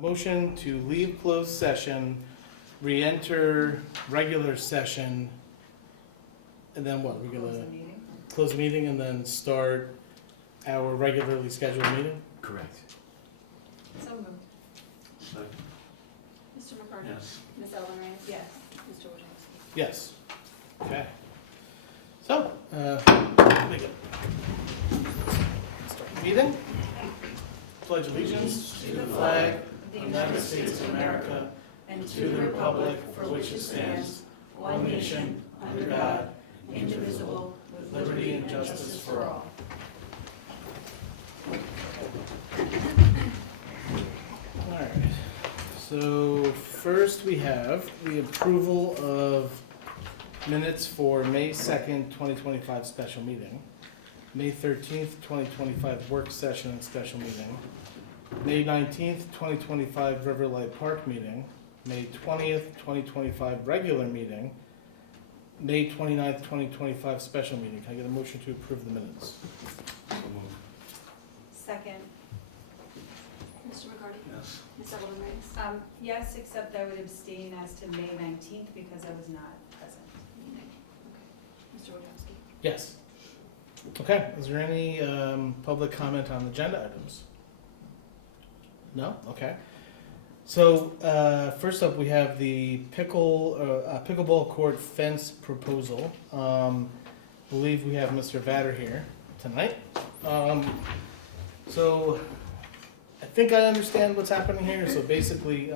Motion to leave closed session, re-enter regular session, and then what? We're Close gonna the meeting? close the meeting and then start our regularly scheduled meeting? Correct. So moved. Second. Mr. McCarty? Yes. Ms. Ellen Reyes? Yes. Mr. Wojciechowski? Yes. Okay. So, make it. Start the meeting. Pledge allegiance to the flag of the United States of America and to the republic for which it stands, one nation, under God, indivisible, with liberty and justice for all. Alright, so first we have the approval of minutes for May 2nd, 2025 special meeting, May 13th, 2025 work session and special meeting, May 19th, 2025 Riverlight Park meeting, May 20th, 2025 regular meeting, May 29th, 2025 special meeting. Can I get a motion to approve the minutes? So moved. Second. Mr. McCarty? Yes. Ms. Ellen Reyes? Yes, except I would abstain as to May 19th because I was not present. Mr. Wojciechowski? Yes. Okay, is there any public comment on agenda items? No? Okay. So, first up, we have the pickleball court fence proposal. Believe we have Mr. Vader here tonight. So, I think I understand what's happening here. So basically,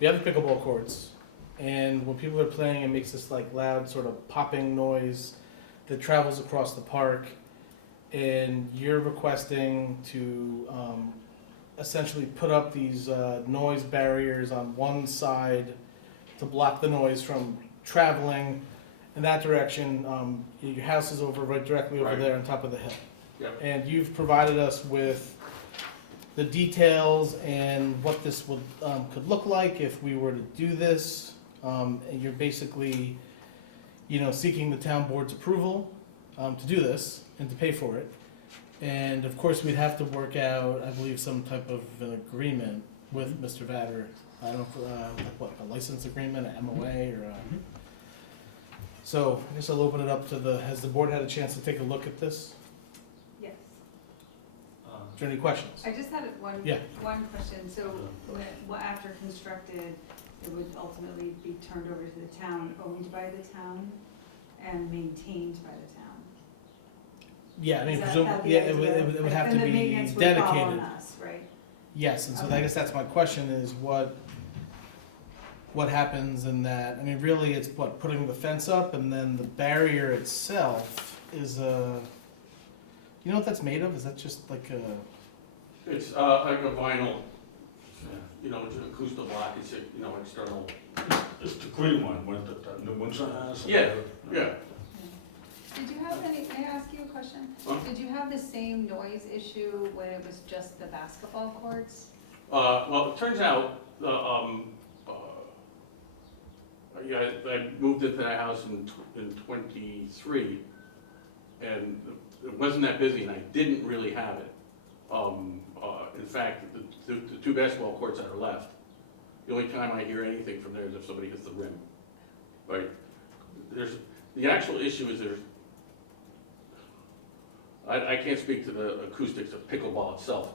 we have the pickleball courts, and when people are playing, it makes this like loud sort of popping noise that travels across the park, and you're requesting to essentially put up these noise barriers on one side to block the noise from traveling in that direction. Your house is right directly over Right. there on top of the hill. Yep. And you've provided us with the details and what this would could look like if we were to do this. And you're basically, seeking the town board's approval to do this and to pay for it. And of course, we'd have to work out, I believe, some type of an agreement with Mr. Vader. I don't know, a license agreement, an MOA, or So I guess I'll open it up to has the board had a chance to take a look at this? Yes. Is there any questions? I just had one Yeah. question. So after constructed, it would ultimately be turned over to the town, owned by the town, and maintained by the town. Yeah, I mean, Is that presumably, the yeah, it idea? would have to And the be maintenance would fall on dedicated. us, right? Yes, and so I Okay. guess that's my question is what happens in that, I mean, really, it's putting the fence up, and then the barrier itself is you know what that's made of? Is that just like a, It's like a vinyl, it's an acousto block, it's external. It's the green one, that New Windsor has? Yeah. Yeah. Did you have may I ask you a question? Huh? Did you have the same noise issue when it was just the basketball courts? Well, it turns out, I moved into that house in 23, and it wasn't that busy, and I didn't really have it. In fact, the two basketball courts that are left, the only time I hear anything from there is if somebody hits the rim, right? The actual issue is I can't speak to the acoustics of pickleball itself,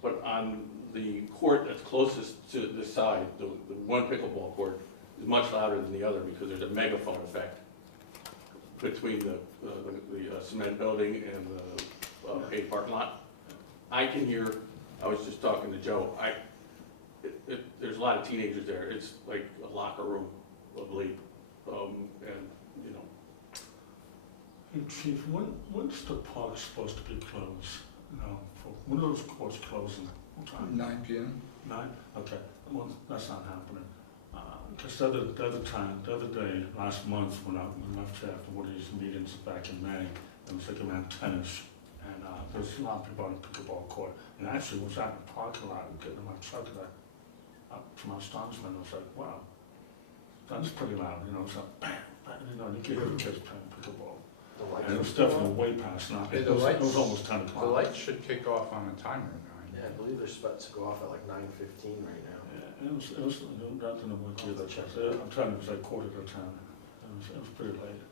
but on the court that's closest to this side, the one pickleball court is much louder than the other because there's a megaphone effect between the cement building and the paved parking lot. I can hear, I was just talking to Joe, there's a lot of teenagers there. It's like a locker room, I believe, Hey, Chief, when's the park supposed to be closed? When are those courts closing? What time? 9 p.m. 9? Okay, well, that's not happening. Because the other day, last month, when I left here after one of these meetings back in May, I was thinking about tennis, and there's a lot of people on the pickleball court, and actually was out in the parking lot getting in my truck, and to my astonishment, I was like, wow, that's pretty loud, it's like, bam, bam, you can hear the kids playing pickleball. And it was definitely way past 9. Yeah, It was almost 10 o'clock. The lights should kick off on a timer at 9. Yeah, I believe they're supposed to go off at like 9:15 right now. Yeah, it was not in the work either. I'm trying to, it was like quarter to 10. It was pretty late.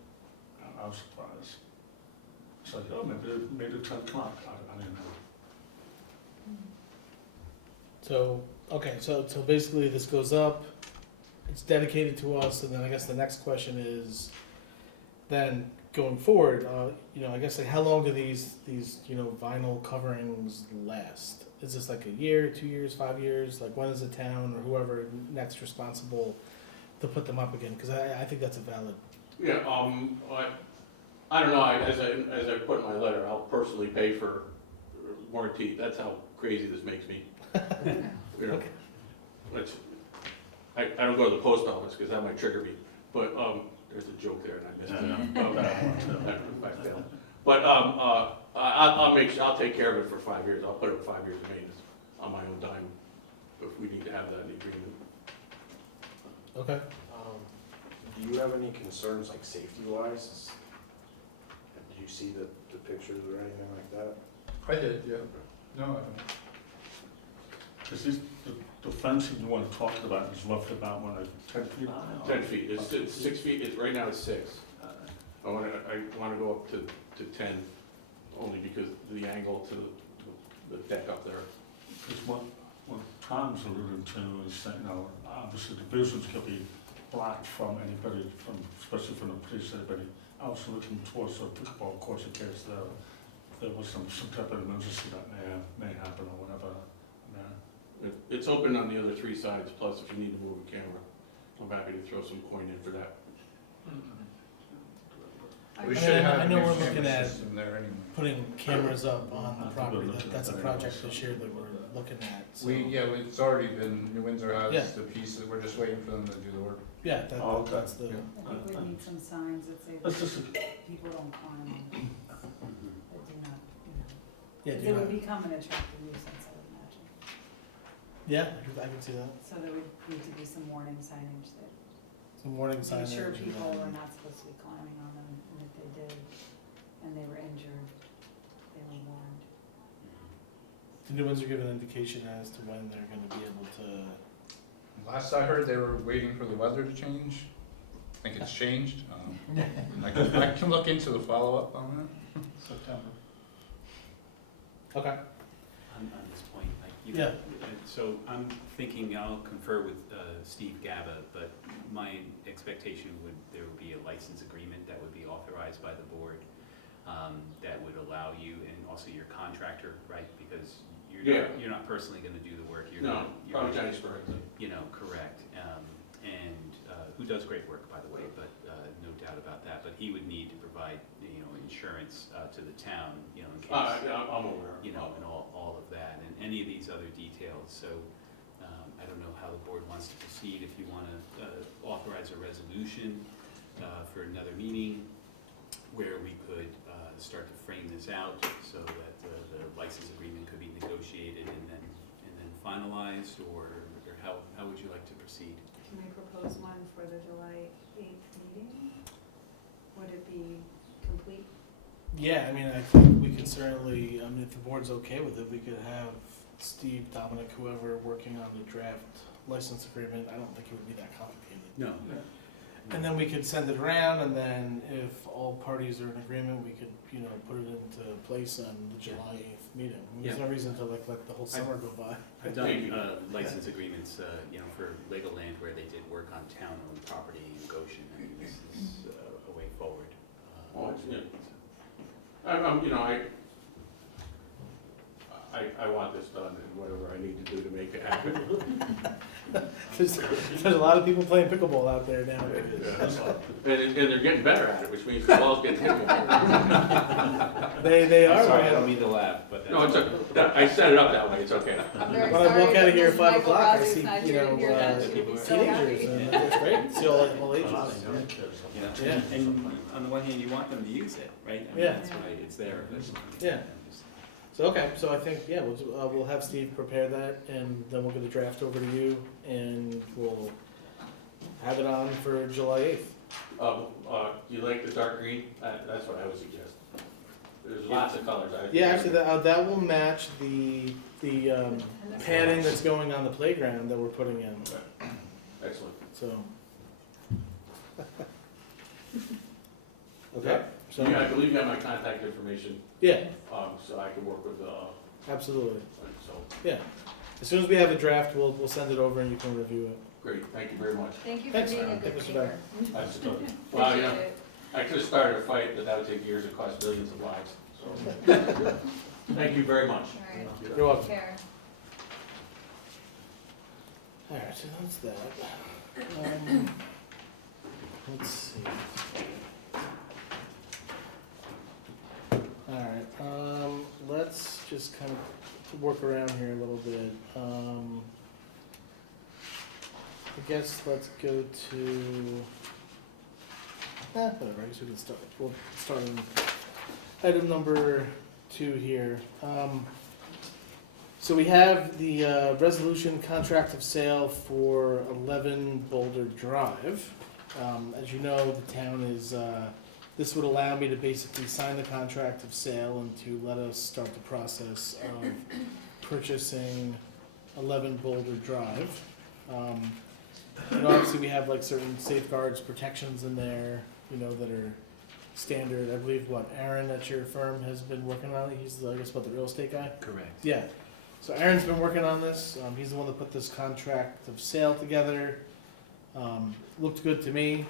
I was surprised. It's like, oh, maybe 10 o'clock. I didn't know. So, okay, so basically this goes up, it's dedicated to us, and then I guess the next question is, then going forward, I guess like how long do these vinyl coverings last? Is this like a year, 2 years, 5 years? Like when is the town or whoever next responsible to put them up again? Because I think that's a valid. Yeah, I don't know, as I put in my letter, I'll personally pay for warranty, that's how crazy this makes me. You know, Okay. which, I don't go to the post office, because that might trigger me, but, there's a joke there, and I missed it. I failed. But, I'll take care of it for 5 years, I'll put up 5 years of maintenance on my own dime, if we need to have that in the agreement. Okay. Do you have any concerns, like safety-wise? Do you see the pictures or anything like that? I did, yeah. No, I don't. Because the fencing you want to talk about is roughly about, 10 feet high? 10 feet, it's 6 feet, right now it's 6. I wanna go up to 10, only because of the angle to the deck up there. Because what Tom's alluding to is that, obviously the business could be blocked from anybody, especially from the police, anybody else looking towards the pickleball courts in case there was some type of emergency that may happen or whatever. It's open on the other 3 sides, plus if you need to move a camera, I'm happy to throw some coin in for that. We I should mean, have I a know new we're camera looking at system there anyway. putting cameras up on the property. That's a project this year that we're looking at. So. It's already been, New Windsor Yeah. has the pieces, we're just waiting for them to do the work. Yeah, Oh, okay. that's the. Yeah. I think we need some signs that say That's that just, people don't climb them, that do not, Yeah, It do would that. become an attractive nuisance, I would imagine. Yeah, I can see that. So there would need to be some warning signage that Some warning made signage. sure and people then- were not supposed to be climbing on them, and if they did, and they were injured, they were warned. The new ones are giving an indication as to when they're gonna be able to. Last I heard, they were waiting for the weather to change. I think it's changed. I can look into the follow-up on that. September. Okay. On this point, Yeah. So I'm thinking, I'll confer with Steve Gaba, but my expectation there would be a license agreement that would be authorized by the board, that would allow you, and also your contractor, right, because you're not personally gonna do the work, No, probably Johnny Spurgeon. Correct, and who does great work, by the way, but no doubt about that, but he would need to provide, insurance to the town, in case. I'm aware. And all of that, and any of these other details, so I don't know how the board wants to proceed, if you wanna authorize a resolution for another meeting, where we could start to frame this out, so that the license agreement could be negotiated and then finalized, or how would you like to proceed? Can we propose one for the July 8th meeting? Would it be complete? Yeah, I mean, I think we can certainly, if the board's okay with it, we could have Steve, Dominic, whoever, working on the draft license agreement. I don't think it would be that complicated. No. And then we could send it around, and then if all parties are in agreement, we could, put it into place on the July 8th meeting. There's no reason to let the whole summer go by. I've done license agreements, for Legoland where they did work on town-owned property in Goshen, and this is a way forward. I want this done, and whatever I need to do to make it happen. There's a lot of people playing pickleball out there now. And they're getting better at it, which means the ball's getting hit more. They are. I'm sorry, I don't mean to laugh, but that's. No, I set it up that way, it's okay. I'm very When I sorry walk out of that here at Mrs. 5 Michael o'clock, I Rogers see, not here to hear that. She would be so teenagers, happy. and that's great. See all ages. Yeah. And on the one hand, you want them to use it, right? I mean, Yeah. that's why it's there. Yeah. So I think we'll have Steve prepare that, and then we'll get a draft over to you, and we'll have it on for July 8th. You like the dark green? That's what I would suggest. There's lots of colors. Yeah, actually, that will match the padding that's going on the playground that we're putting in, Excellent. so. Okay, so, I believe you have my contact information, yeah, so I can work with, absolutely, so, yeah. As soon as we have a draft, we'll send it over and you can review it. great, thank you very much. Thank you for Thanks. being a Thank good you, Mr. neighbor. That's good. Well, you know, Appreciate it. I could have started a fight, but that would take years and cost millions of lives, so. Thank you very much. All right. You're Take welcome. care. Alright, so that's that. Let's see. Alright, let's just kind of work around here a little bit. I guess let's go to, whatever, I guess we can start, we'll start on item number 2 here. So we have the resolution contract of sale for 11 Boulder Drive. As you know, the town is, this would allow me to basically sign the contract of sale and to let us start the process of purchasing 11 Boulder Drive. And obviously we have like certain safeguards, protections in there, you know, that are standard. I believe what Aaron at your firm has been working on it. He's, I guess, what, the real estate guy? Correct. Yeah. So Aaron's been working on this. He's the one that put this contract of sale together. Looked good to me.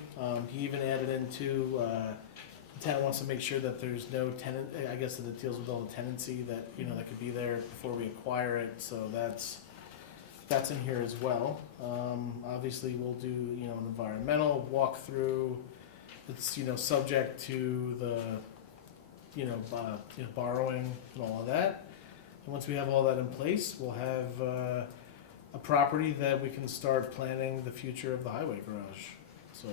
He even added into, the town wants to make sure that there's no tenant, I guess that it deals with all the tenancy that, you know, that could be there before we acquire it. So that's in here as well. Obviously we'll do, you know, an environmental walkthrough. It's, you know, subject to the, you know, borrowing and all of that. And once we have all that in place, we'll have a property that we can start planning the future of the highway garage. So,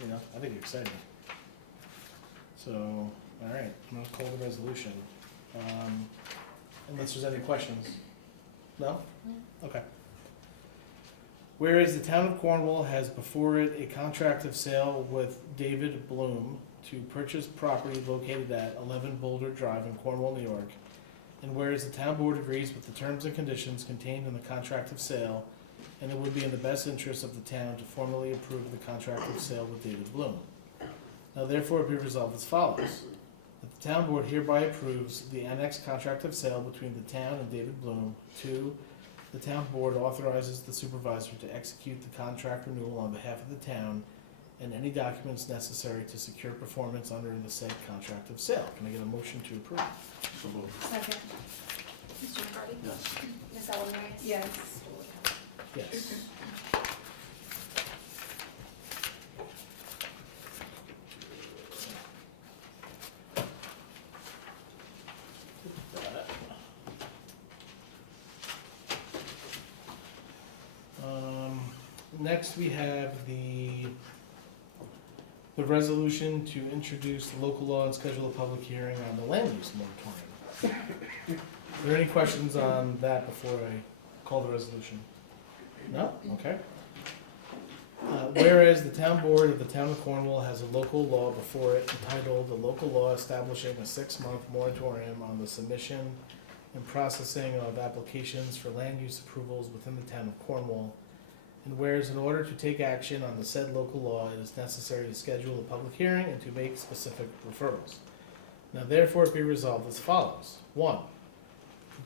you know, I think it's exciting. So, all right, I'm gonna call the resolution. Unless there's any questions. No? Okay. Whereas the town of Cornwall has before it a contract of sale with David Bloom to purchase property located at 11 Boulder Drive in Cornwall, New York. And whereas the town board agrees with the terms and conditions contained in the contract of sale, and it would be in the best interest of the town to formally approve the contract of sale with David Bloom. Now therefore be resolved as follows. That the town board hereby approves the annexed contract of sale between the town and David Bloom. 2, the town board authorizes the supervisor to execute the contract renewal on behalf of the town and any documents necessary to secure performance under the said contract of sale. Can I get a motion to approve? So moved. Second. Mr. McCarty? Yes. Ms. Ellen Reyes? Yes. Mr. Wojciechowski? Yes. Next, we have the resolution to introduce the local law and schedule a public hearing on the land use moratorium. Are there any questions on that before I call the resolution? No? Okay. Whereas the town board of the town of Cornwall has a local law before it entitled, "A Local Law Establishing a 6-Month Moratorium on the Submission and Processing of Applications for Land Use Approvals within the town of Cornwall." And whereas in order to take action on the said local law, it is necessary to schedule a public hearing and to make specific referrals. Now therefore be resolved as follows. 1,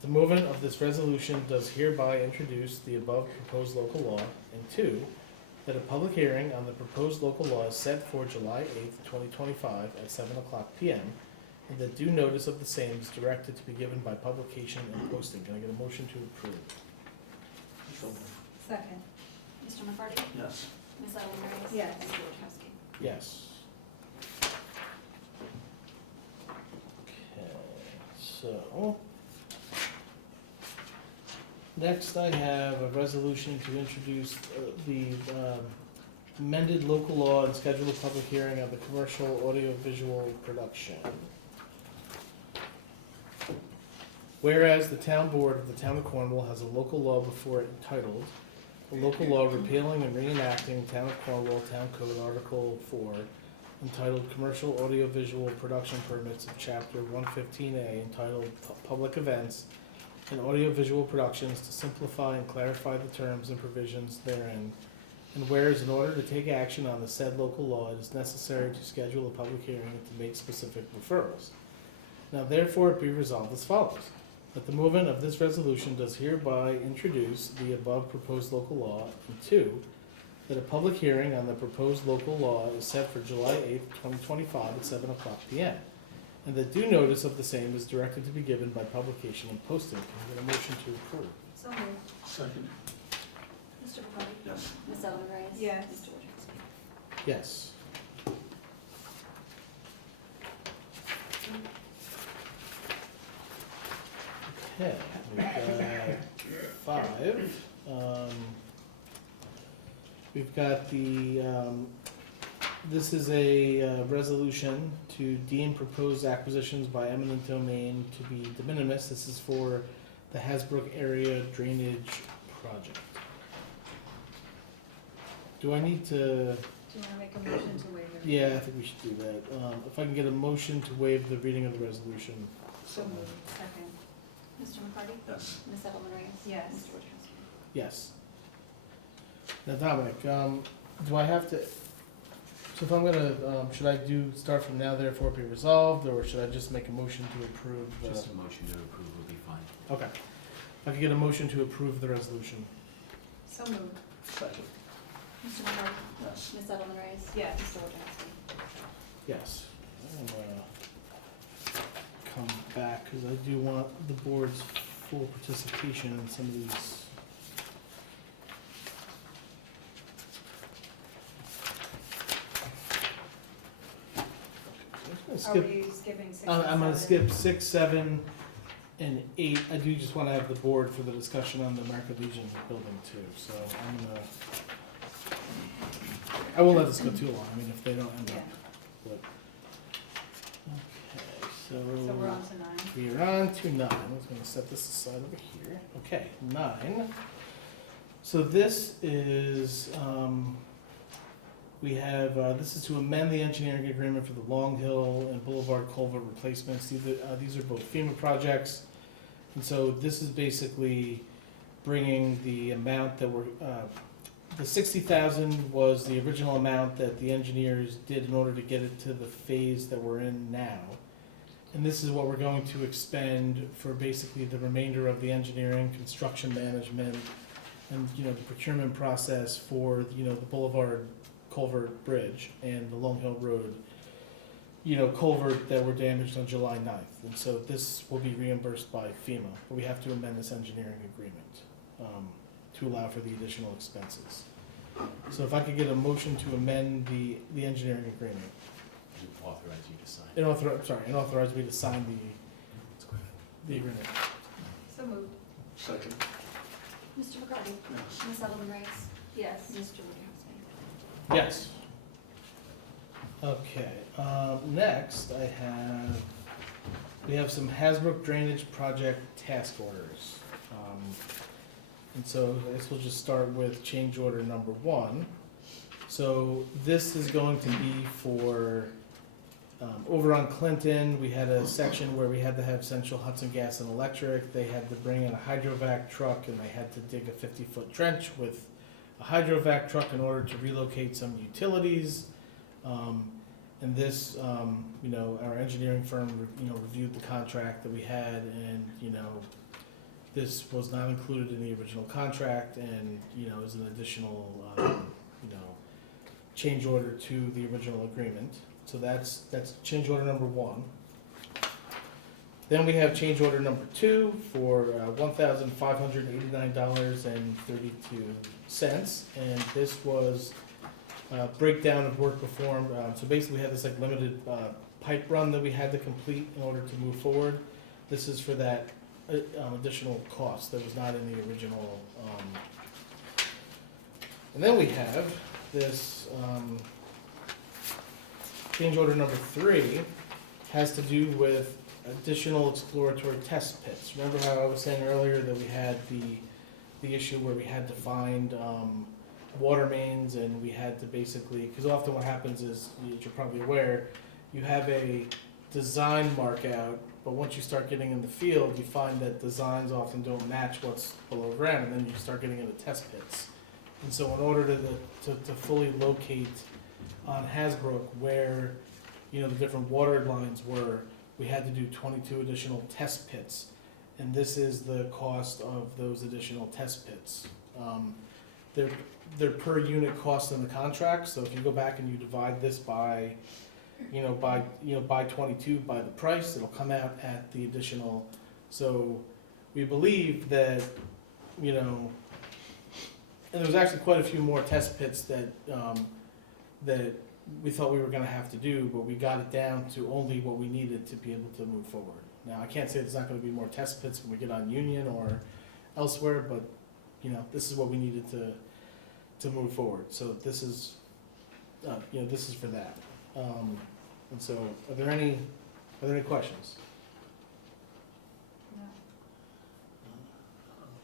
the movement of this resolution does hereby introduce the above proposed local law. And 2, that a public hearing on the proposed local law is set for July 8th, 2025 at 7:00 p.m. and that due notice of the same is directed to be given by publication and posting. Can I get a motion to approve? So moved. Second. Mr. McCarty? Yes. Ms. Ellen Reyes? Yes. Mr. Wojciechowski? Yes. Okay, so. Next I have a resolution to introduce the amended local law and schedule a public hearing of the commercial audiovisual production. Whereas the town board of the town of Cornwall has a local law before it entitled, "A Local Law Repealing and Reenacting Town of Cornwall Town Code Article 4, entitled Commercial Audiovisual Production Permits of Chapter 115A entitled Public Events and Audiovisual Productions to simplify and clarify the terms and provisions therein. And whereas in order to take action on the said local law, it is necessary to schedule a public hearing and to make specific referrals. Now therefore it be resolved as follows. That the movement of this resolution does hereby introduce the above proposed local law, and two, that a public hearing on the proposed local law is set for July 8th, 2025 at 7 o'clock p.m. And that due notice of the same is directed to be given by publication and posting. Can I get a motion to approve? So moved. Second. Mr. McCarty? Yes. Ms. Edelman Reyes? Yes. Mr. Wojciechowski? Yes. Okay, we've got 5. We've got the, this is a resolution to deem proposed acquisitions by eminent domain to be de minimis. This is for the Hasbrook area drainage project. Do I need to? Do you wanna make a motion to waive the? Yeah, I think we should do that. If I can get a motion to waive the reading of the resolution. So moved. Second. Mr. McCarty? Yes. Ms. Edelman Reyes? Yes. Mr. Wojciechowski? Yes. Now Dominic, do I have to, so if I'm gonna, should I start from now therefore be resolved, or should I just make a motion to approve the? Just a motion to approve will be fine. Okay. If I could get a motion to approve the resolution. So moved. Second. Mr. McCarty? Yes. Ms. Edelman Reyes? Yes. Mr. Wojciechowski? Yes. I'm gonna come back, because I do want the board's full participation in some of these. I'm Are gonna skip, we skipping 6 I'm and gonna 7? skip 6, 7, and 8. I do just wanna have the board for the discussion on the American Legion building too, so I'm gonna, I won't let this go too long, I mean, if they don't end Yeah, up, but. Okay, so we're on to 9. we are on to 9. I was gonna set this aside over here. Okay, 9. So this is, we have, this is to amend the engineering agreement for the Long Hill and Boulevard culvert replacements. These are both FEMA projects. And so this is basically bringing the amount that we're, the 60,000 was the original amount that the engineers did in order to get it to the phase that we're in now. And this is what we're going to expend for basically the remainder of the engineering, construction management, and, you know, the procurement process for, you know, the Boulevard Culvert Bridge and the Long Hill Road, you know, culvert that were damaged on July 9th. And so this will be reimbursed by FEMA, but we have to amend this engineering agreement to allow for the additional expenses. So if I could get a motion to amend the engineering agreement. Authorize you to sign. And authorize me to sign That's great. the agreement. So moved. Second. Mr. McCarty? Yes. Ms. Edelman Reyes? Yes. Mr. Wojciechowski? Yes. Okay, next we have some Hasbrook Drainage Project task orders. And so I guess we'll just start with change order number 1. So this is going to be for, over on Clinton, we had a section where we had to have Central Hudson Gas and Electric. They had to bring in a hydrovac truck and they had to dig a 50-foot trench with a hydrovac truck in order to relocate some utilities. And this, you know, our engineering firm, you know, reviewed the contract that we had, and, you know, this was not included in the original contract, and, you know, is an additional, you know, change order to the original agreement. So that's change order number 1. Then we have change order number 2 for $1,589.32, and this was breakdown of work performed. So basically, we had this like limited pipe run that we had to complete in order to move forward. This is for that additional cost that was not in the original. And then we have this change order number 3 has to do with additional exploratory test pits. Remember how I was saying earlier that we had the issue where we had to find water mains, and we had to basically, because often what happens is, as you're probably aware, you have a design mark out, but once you start getting in the field, you find that designs often don't match what's below ground, and then you start getting into test pits. And so in order to fully locate on Hasbrook where, the different water lines were, we had to do 22 additional test pits. And this is the cost of those additional test pits. They're per unit cost in the contract, so if you go back and you divide this by 22 by the price, it'll come out at the additional. So we believe that, and there was actually quite a few more test pits that we thought we were gonna have to do, but we got it down to only what we needed to be able to move forward. Now, I can't say there's not gonna be more test pits when we get on Union or elsewhere, but, this is what we needed to move forward. So this is, this is for that. And so, are there any questions? No.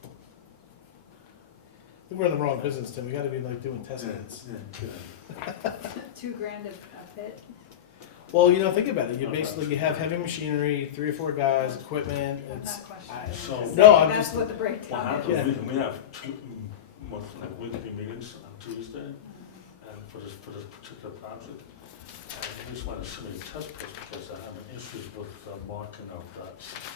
I think we're in the wrong business, Tim. We gotta be like doing test pits. $2,000 a pit? Well, think about it. You have heavy machinery, 3 or 4 guys, equipment. I'm It's not questioning. So- I'm just No, saying I'm that's just- what the What breakdown is. happens, we have two, weekly meetings on Tuesday, and for this particular project. And we just want to submit test pits because I'm having issues with the marking of the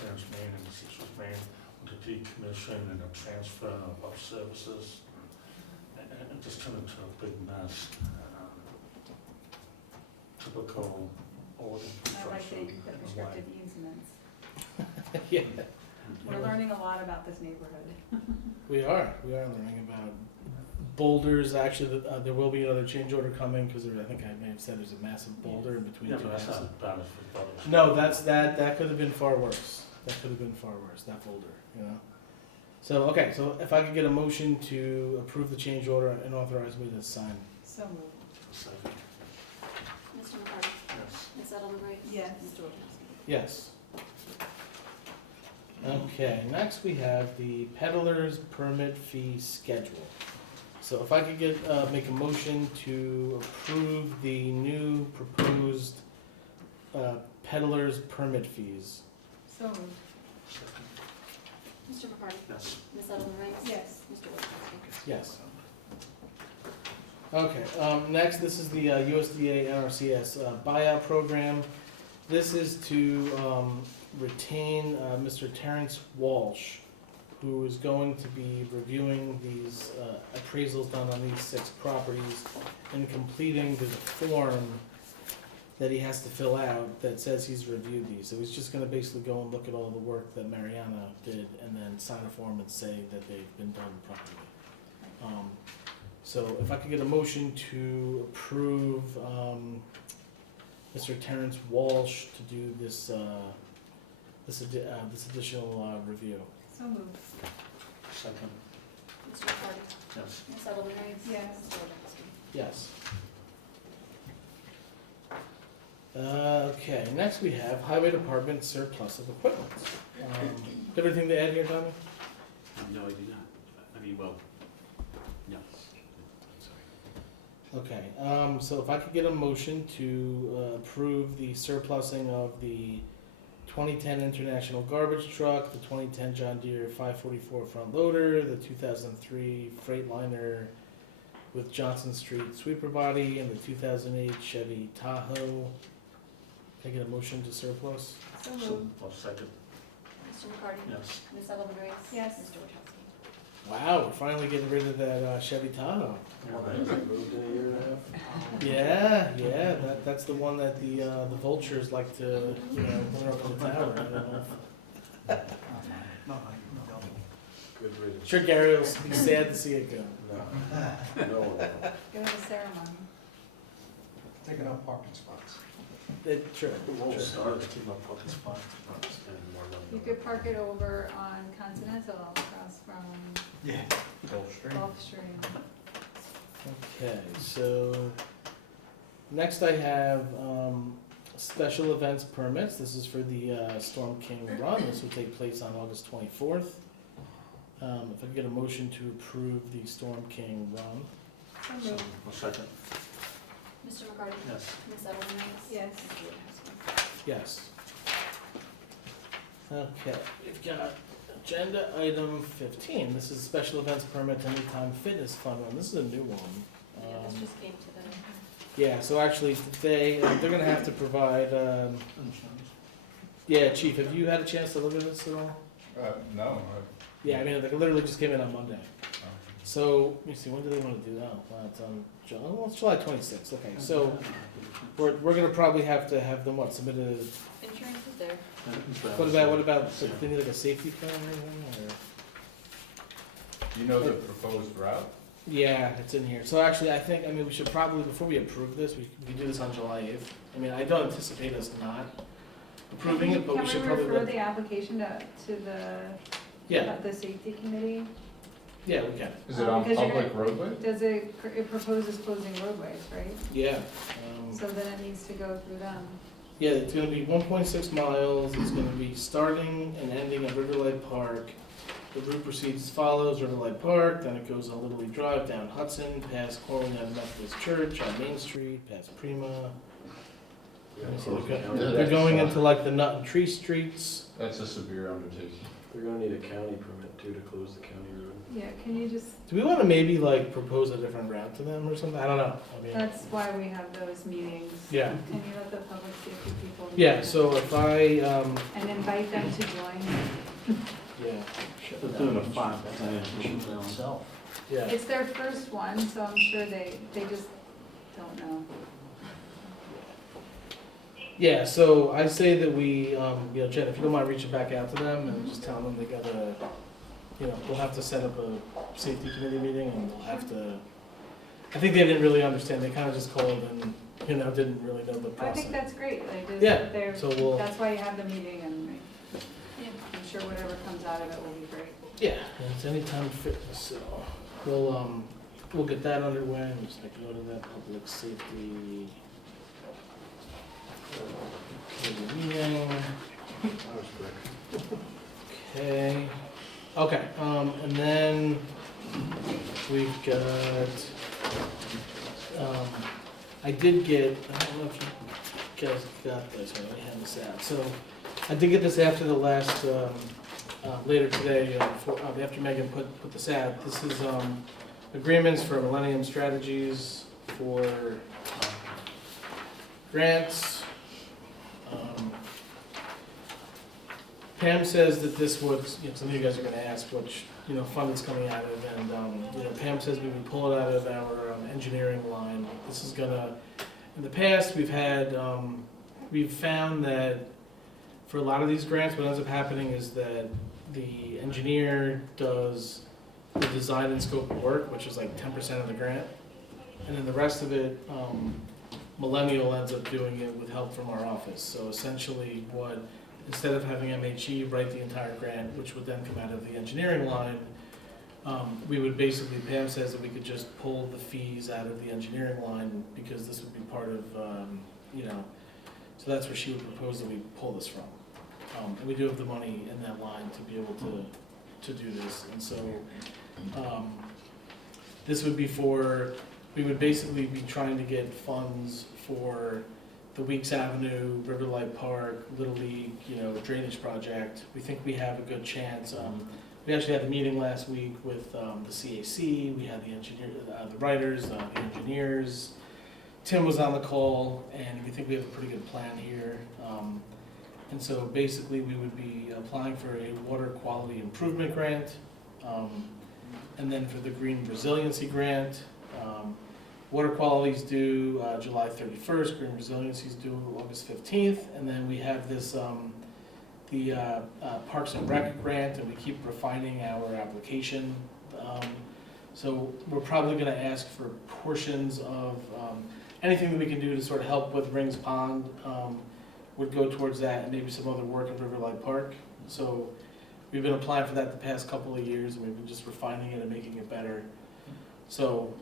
trans main and the Citrus main, with the decommission and the transfer of services. And it just turned into a big mess. Typical old I like construction. the prescriptive easements. Yeah, We're learning a lot about this neighborhood. we are learning about boulders. Actually, there will be another change order coming because I think I may have said there's a massive boulder in between Yeah, two but that's houses. not bad for others. No, that could have been far worse. That boulder. So, okay, so if I could get a motion to approve the change order and authorize me to sign. So moved. So, Mr. McCarty? yes. Ms. Edelman Rice? Yes. Mr. Wojciechowski? Yes. Okay, next we have the peddler's permit fee schedule. So if I could make a motion to approve the new proposed peddler's permit fees. So moved. Second. Mr. McCarty? Yes. Ms. Edelman Rice? Yes. Mr. Wojciechowski? Yes. Okay, next, this is the USDA NRCS buyout program. This is to retain Mr. Terrence Walsh, who is going to be reviewing these appraisals done on these 6 properties and completing the form that he has to fill out that says he's reviewed these. So he's just gonna basically go and look at all the work that Mariana did and then sign a form and say that they've been done properly. So if I could get a motion to approve Mr. Terrence Walsh to do this additional review. So moved. Second. Mr. McCarty? Yes. Ms. Edelman Rice? Yes. Mr. Wojciechowski? Yes. Okay, next we have Highway Department surplus of equipment. Got anything to add here, Tommy? No, I do not. I mean, well, no. I'm sorry. Okay, so if I could get a motion to approve the surplusing of the 2010 International Garbage Truck, the 2010 John Deere 544 front loader, the 2003 Freightliner with Johnson Street sweeper body, and the 2008 Chevy Tahoe. Can I get a motion to surplus? So So, moved. second. Mr. McCarty? Yes. Ms. Edelman Rice? Yes. Mr. Wojciechowski? Wow, we're finally getting rid of that Chevy Tahoe. Well, that hasn't moved in a year and a half. Yeah, that's the one that the vultures like to, put up in the tower. I don't know. Good riddance. Sure, Gary will be sad to see it go. No, no one will. Go to the ceremony. Taking up parking spots. Sure. The whole start to keep up with this fine. You could park it over on Continental across from Yeah. Gulfstream. Gulfstream. Okay, so next I have special events permits. This is for the Storm King Run. This will take place on August 24th. If I could get a motion to approve the Storm King Run. So So, moved. I'll second. Mr. McCarty? Yes. Ms. Edelman Reyes? Yes. Mr. Wojciechowski? Yes. Okay, we've got agenda item 15. This is special events permit anytime fitness fun run. This is a new one. Yeah, this just came today. Yeah, so actually today, they're gonna have to provide, yeah, Chief, have you had a chance to look at this at all? No, Yeah, I mean, it literally just came in on Monday. So, let me see, when do they wanna do that? Well, it's on, well, it's July 26th, okay, so we're gonna probably have to have them, what, submitted, Insurance is there. what about, like, they need like a safety plan or anything, or? you know the proposed route? Yeah, it's in here. So actually, I think, I mean, we should probably, before we approve this, we do this on July 8th. I mean, I don't anticipate us not approving it, but we should probably. Can we refer the application to Yeah, the safety committee? yeah, we can. Is it on Because you're public roadway? Does it proposes closing roadways, right? Yeah. So then it needs to go through them. Yeah, it's gonna be 1.6 miles. It's gonna be starting and ending at Riverlight Park. The route proceeds as follows: Riverlight Park, then it goes on Little League Drive, down Hudson, past Cornwall United Methodist Church, on Main Street, past Prima. Let me see, they're going into like the Nut and Tree Streets. That's a severe undertaking. They're gonna need a county permit too to close the county road. Yeah, can you just, Do we wanna maybe like propose a different route to them or something? I don't know. I mean, that's why we have those meetings. yeah. Can you let the public safety people? know? Yeah, so if I, And invite them to join. yeah, They're doing a 5 Itself. yeah. It's their first one, so I'm sure they just don't know. Yeah, so I say that we, Jen, if you don't mind reaching back out to them and just telling them they gotta, we'll have to set up a safety committee meeting and we'll have to, I think they didn't really understand, they kinda just called and, didn't really know the I process. think that's great, like, Yeah, they're, so we'll, that's why you have the meeting, and Yeah. I'm sure whatever comes out of it will be great. yeah, it's anytime fitness, so we'll get that underway and just like go to that public safety. Meeting. That was quick. Okay, and then we've got, I did get, I don't know if you guys got this, let me hand this out. So, I did get this after the last, later today, after Megan put this out. This is, agreements for Millennium Strategies for grants. Pam says that this would, some of you guys are gonna ask which, fund it's coming out of, and, Pam says we would pull it out of our engineering line. This is gonna, in the past, we've found that for a lot of these grants, what ends up happening is that the engineer does the design and scope of work, which is like 10% of the grant, and then the rest of it, Millennial ends up doing it with help from our office. So essentially instead of having MHE write the entire grant, which would then come out of the engineering line, we would basically, Pam says that we could just pull the fees out of the engineering line because this would be part of, so that's where she would propose that we pull this from. And we do have the money in that line to be able to do this. And so this would be we would basically be trying to get funds for the Weeks Avenue, Riverlight Park, Little League, drainage project. We think we have a good chance. We actually had a meeting last week with the CAC. We had the writers, the engineers. Tim was on the call, and we think we have a pretty good plan here. And so basically, we would be applying for a water quality improvement grant, and then for the green resiliency grant. Water quality is due July 31st, green resiliency is due August 15th, and then we have this, the Parks and Rec grant, and we keep refining our application. So we're probably gonna ask for portions of, anything that we can do to sort of help with Rings Pond would go towards that, and maybe some other work in Riverlight Park. So we've been applying for that the past couple of years, and we've been just refining it and making it better. So,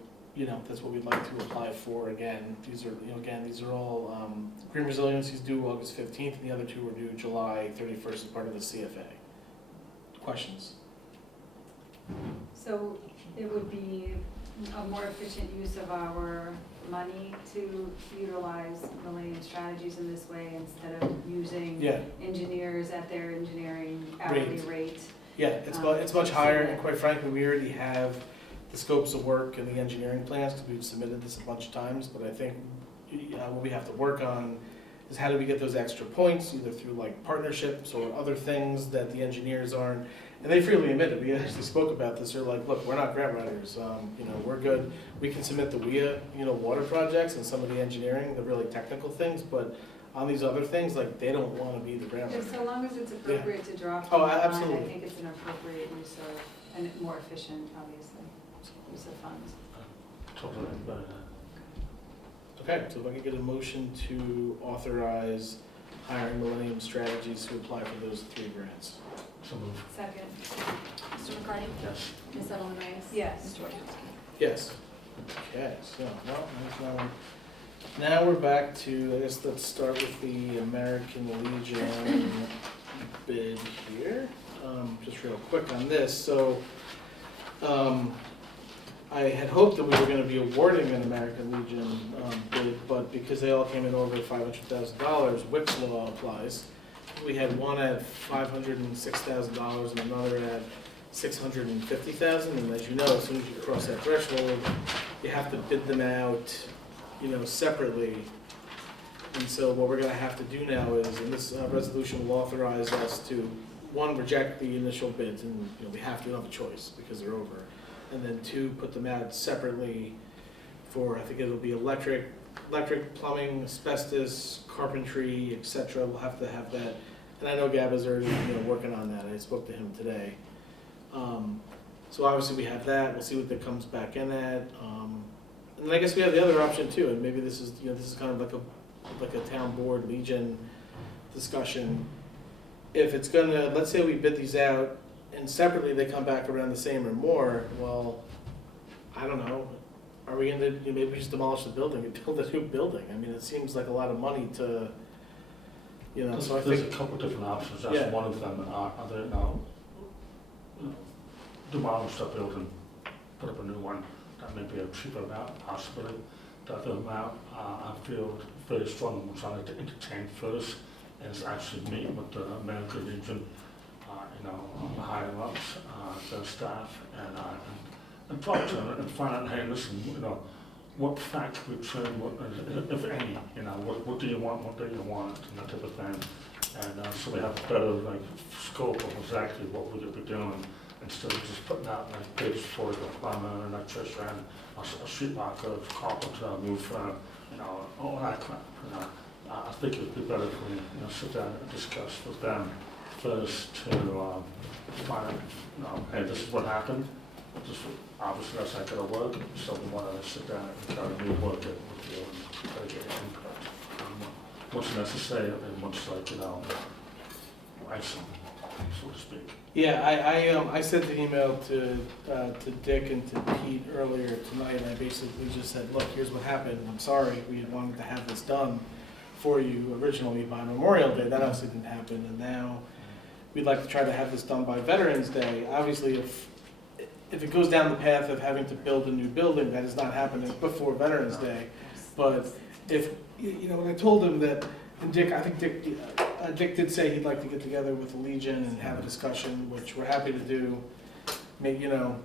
that's what we'd like to apply for again. These are all, green resiliency is due August 15th, and the other two were due July 31st as part of the CFA. Questions? So it would be a more efficient use of our money to utilize Millennium Strategies in this way instead of using Yeah, engineers at their engineering hourly rate. yeah, it's much higher, and quite frankly, we already have the scopes of work and the engineering plans, because we've submitted this a bunch of times, but I think what we have to work on is how do we get those extra points, either through like partnerships or other things that the engineers aren't, and they freely admitted, we actually spoke about this, they're like, look, we're not grant writers, you know, we're good, we can submit the WIA, you know, water projects and some of the engineering, the really technical things, but on these other things, like, they don't wanna be the grant Yeah, writer. so long as it's appropriate to draw Oh, from the fund, I absolutely. think it's an appropriate use of, and more efficient, obviously, use of funds. Totally, but, Okay, so if I could get a motion to authorize hiring Millennium Strategies to apply for those 3 grants. so move, Second, Mr. McCarty? yes. Ms. Edelman Reyes? yes. Mr. Wojciechowski? Yes. Okay, so, now we're back to, I guess let's start with the American Legion bid here. Just real quick on this, so, I had hoped that we were gonna be awarding an American Legion bid, but because they all came in over $500,000, Wick's law applies. We had one at $506,000 and another at $650,000, and as you know, as soon as you cross that threshold, you have to bid them out, you know, separately. And so what we're gonna have to do now is, and this resolution will authorize us to, 1, reject the initial bids, and, you know, we have to, we don't have a choice because they're over. And then 2, put them out separately for, I think it'll be electric, plumbing, asbestos, carpentry, et cetera. We'll have to have that. And I know Gab is already, you know, working on that. I spoke to him today. So obviously we have that. We'll see what that comes back in at. And then I guess we have the other option too, and maybe this is, you know, this is kind of like a town board Legion discussion. If it's gonna, let's say we bid these out and separately they come back around the same or more, well, I don't know, are we gonna, you know, maybe we just demolish the building and build a new building? I mean, it seems like a lot of money to, you know, so I There's think, a couple different options, that's Yeah. one of them, are there now, demolish the building, put up a new one, that may be a cheaper amount, possibly. The other amount, I feel very strongly we're trying to entertain first, is actually meet with the American Legion, you know, higher ups, their staff, and talk to them and find out, hey, listen, you know, what facts we turn, what, if any, you know, what do you want, what do you want, and that type of thing. And so we have a better, like, scope of exactly what we're gonna be doing, instead of just putting out, like, bids for the plumber, an electrician, a sheet rocker, carpenter, roofer, you know, all that crap, you know. I think it'd be better if we, you know, sit down and discuss with them first to, find, you know, hey, this is what happened. Just, obviously, that's not gonna work, so we wanna sit down and try to rework it with you and try to get your input. What's necessary and what's like, you know, icing, so to speak. yeah, I sent an email to Dick and to Pete earlier tonight, and I basically just said, look, here's what happened, I'm sorry, we had wanted to have this done for you originally by Memorial Day, that obviously didn't happen, and now we'd like to try to have this done by Veterans Day. Obviously, if it goes down the path of having to build a new building, that is not happening before Veterans Day. But if, you know, when I told him that, and Dick, I think Dick did say he'd like to get together with the Legion and have a discussion, which we're happy to do. Maybe, you know,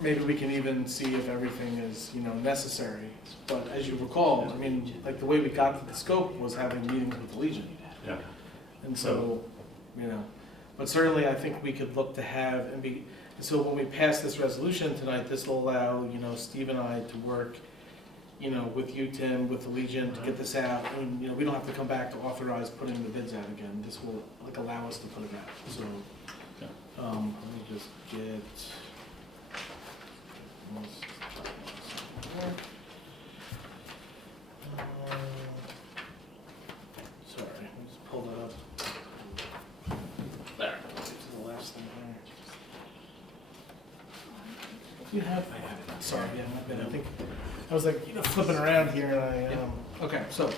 maybe we can even see if everything is, you know, necessary. But as you recall, I mean, like the way we got to the scope was having meetings with the Legion. Yeah. And so, you know, but certainly I think we could look to have and be, so when we pass this resolution tonight, this will allow, you know, Steve and I to work, you know, with you, Tim, with the Legion to get this out. And, you know, we don't have to come back to authorize putting the bids out again. This will like allow us to put it out. So, let me just get. Sorry, let me just pull that up. There, this is the last thing here. You have, I have it. Sorry, yeah, my bad. I think, I was like, you know, flipping around here and okay, so.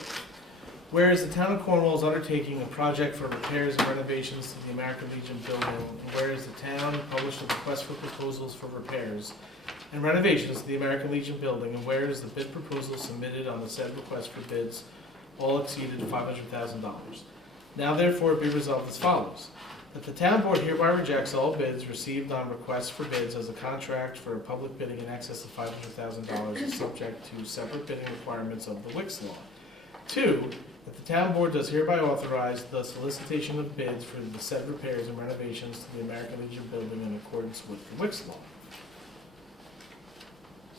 Whereas the town of Cornwall is undertaking a project for repairs and renovations to the American Legion building, and whereas the town published a request for proposals for repairs, and renovations to the American Legion building, and whereas the bid proposals submitted on the said request for bids all exceeded $500,000. Now therefore be resolved as follows: that the town board hereby rejects all bids received on requests for bids as a contract for a public bidding in excess of $500,000 is subject to separate bidding requirements of the Wicks law. 2, that the town board does hereby authorize the solicitation of bids for the said repairs and renovations to the American Legion building in accordance with the Wicks law.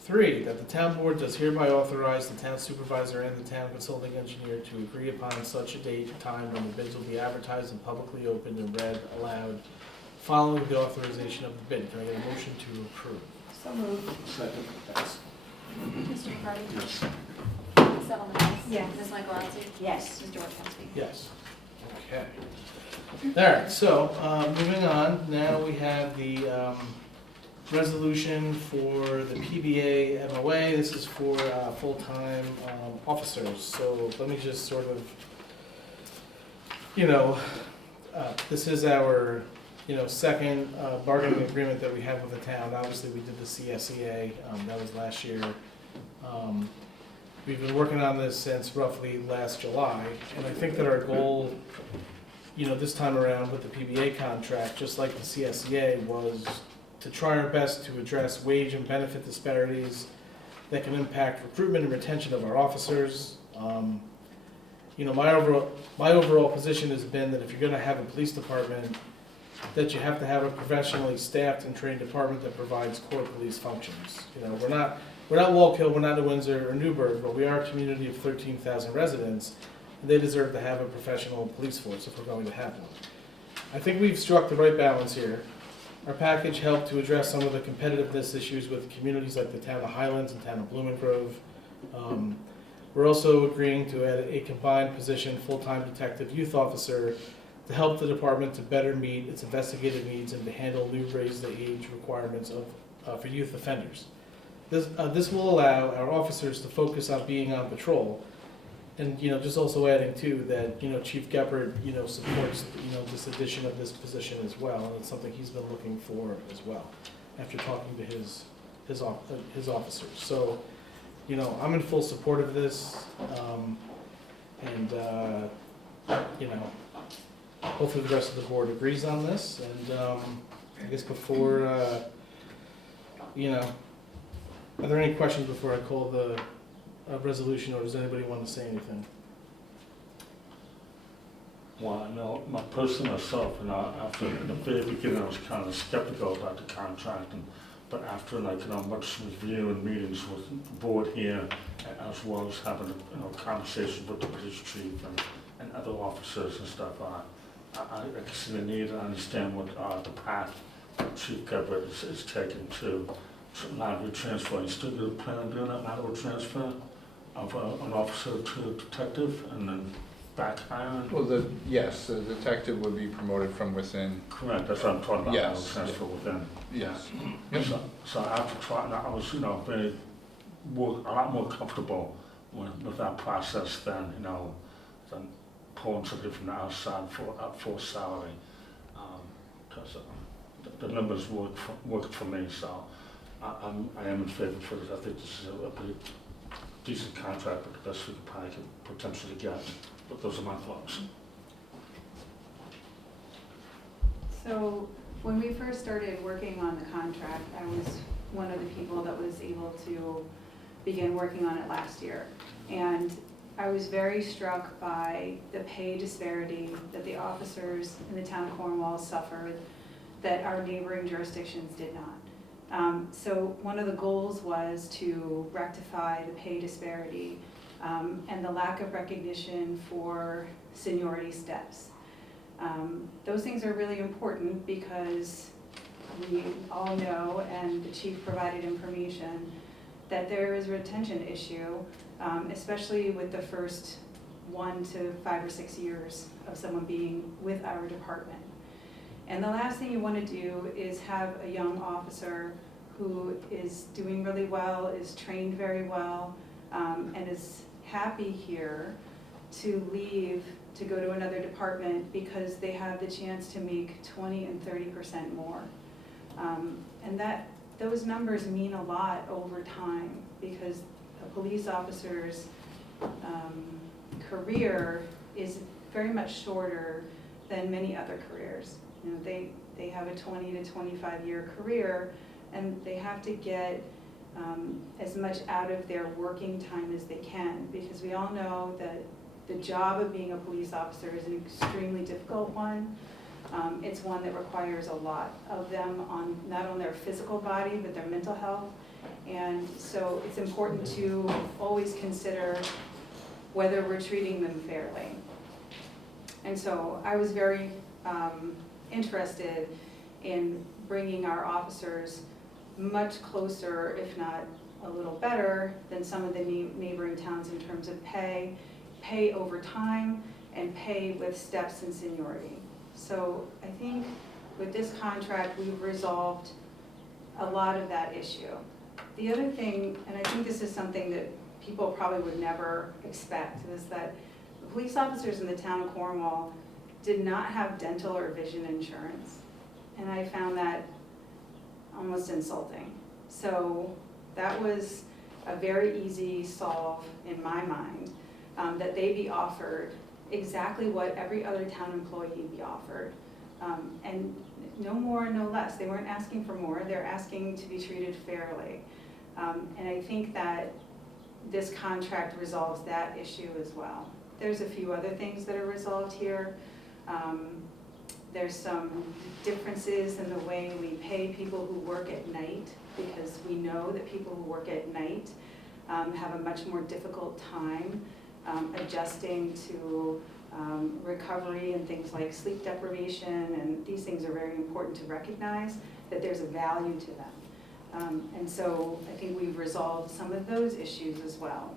3, that the town board does hereby authorize the town supervisor and the town consulting engineer to agree upon such a date and time when the bids will be advertised and publicly opened and read aloud following the authorization of the bid. Can I get a motion to approve? So moved. Second. Mr. McCarty? Yes. Ms. Edelman? Yes. Ms. Michaelozzi? Yes. Mr. Wojciechowski? Yes. Okay. All right, so, moving on, now we have the, resolution for the PBA MOA. This is for, full-time, officers. So let me just sort of, this is our, second, bargaining agreement that we have with the town. Obviously, we did the CSEA, that was last year. We've been working on this since roughly last July, and I think that our goal, this time around with the PBA contract, just like the CSEA, was to try our best to address wage and benefit disparities that can impact recruitment and retention of our officers. My overall position has been that if you're gonna have a police department, that you have to have a professionally staffed and trained department that provides core police functions. We're not Wallkill, we're not New Windsor or Newburgh, but we are a community of 13,000 residents, and they deserve to have a professional police force if we're going to have one. I think we've struck the right balance here. Our package helped to address some of the competitiveness issues with communities like the town of Highlands and town of Bloominggrove. We're also agreeing to add a combined position, full-time detective youth officer, to help the department to better meet its investigative needs and to handle new raised age requirements for youth offenders. This will allow our officers to focus on being on patrol. And, just also adding too that, Chief Geppert, supports, this addition of this position as well. And it's something he's been looking for as well, after talking to his officers. So, I'm in full support of this. Hopefully the rest of the board agrees on this. And, I guess before, are there any questions before I call the resolution, or does anybody want to say anything? Well, my personal self, after the very beginning, I was kind of skeptical about the contract, but after much review and meetings with the board here, as well as having conversations with the police chief and other officers and stuff, I can see the need and understand what the path Chief Geppert is taking to lateral transfer. You still do plan on doing that lateral transfer of an officer to detective and then back hiring? Well, yes, the detective would be promoted from within. Correct, that's what I'm talking about, lateral Yes. transfer within. Yes. So after trying, I was, a lot more comfortable with that process than pulling somebody from the outside for salary. Because the numbers worked for me, so I am in favor for this. I think this is a pretty decent contract, but the best we could potentially get. But those are my thoughts. So when we first started working on the contract, I was one of the people that was able to begin working on it last year. And I was very struck by the pay disparity that the officers in the town of Cornwall suffered that our neighboring jurisdictions did not. So one of the goals was to rectify the pay disparity and the lack of recognition for seniority steps. Those things are really important because we all know, and the chief provided information, that there is a retention issue, especially with the first 1 to 5 or 6 years of someone being with our department. And the last thing you want to do is have a young officer who is doing really well, is trained very well, and is happy here to leave to go to another department because they have the chance to make 20 and 30% more. And those numbers mean a lot over time, because a police officer's career is very much shorter than many other careers. You know, they have a 20 to 25-year career, and they have to get as much out of their working time as they can, because we all know that the job of being a police officer is an extremely difficult one. It's one that requires a lot of them, on not only their physical body, but their mental health. And so it's important to always consider whether we're treating them fairly. And so I was very interested in bringing our officers much closer, if not a little better, than some of the neighboring towns in terms of pay over time, and pay with steps in seniority. So I think with this contract, we've resolved a lot of that issue. The other thing, and I think this is something that people probably would never expect, is that the police officers in the town of Cornwall did not have dental or vision insurance. And I found that almost insulting. So that was a very easy solve in my mind, that they be offered exactly what every other town employee be offered. And no more, no less. They weren't asking for more, they're asking to be treated fairly. And I think that this contract resolves that issue as well. There's a few other things that are resolved here. There's some differences in the way we pay people who work at night, because we know that people who work at night have a much more difficult time adjusting to recovery and things like sleep deprivation, and these things are very important to recognize that there's a value to them. And so I think we've resolved some of those issues as well.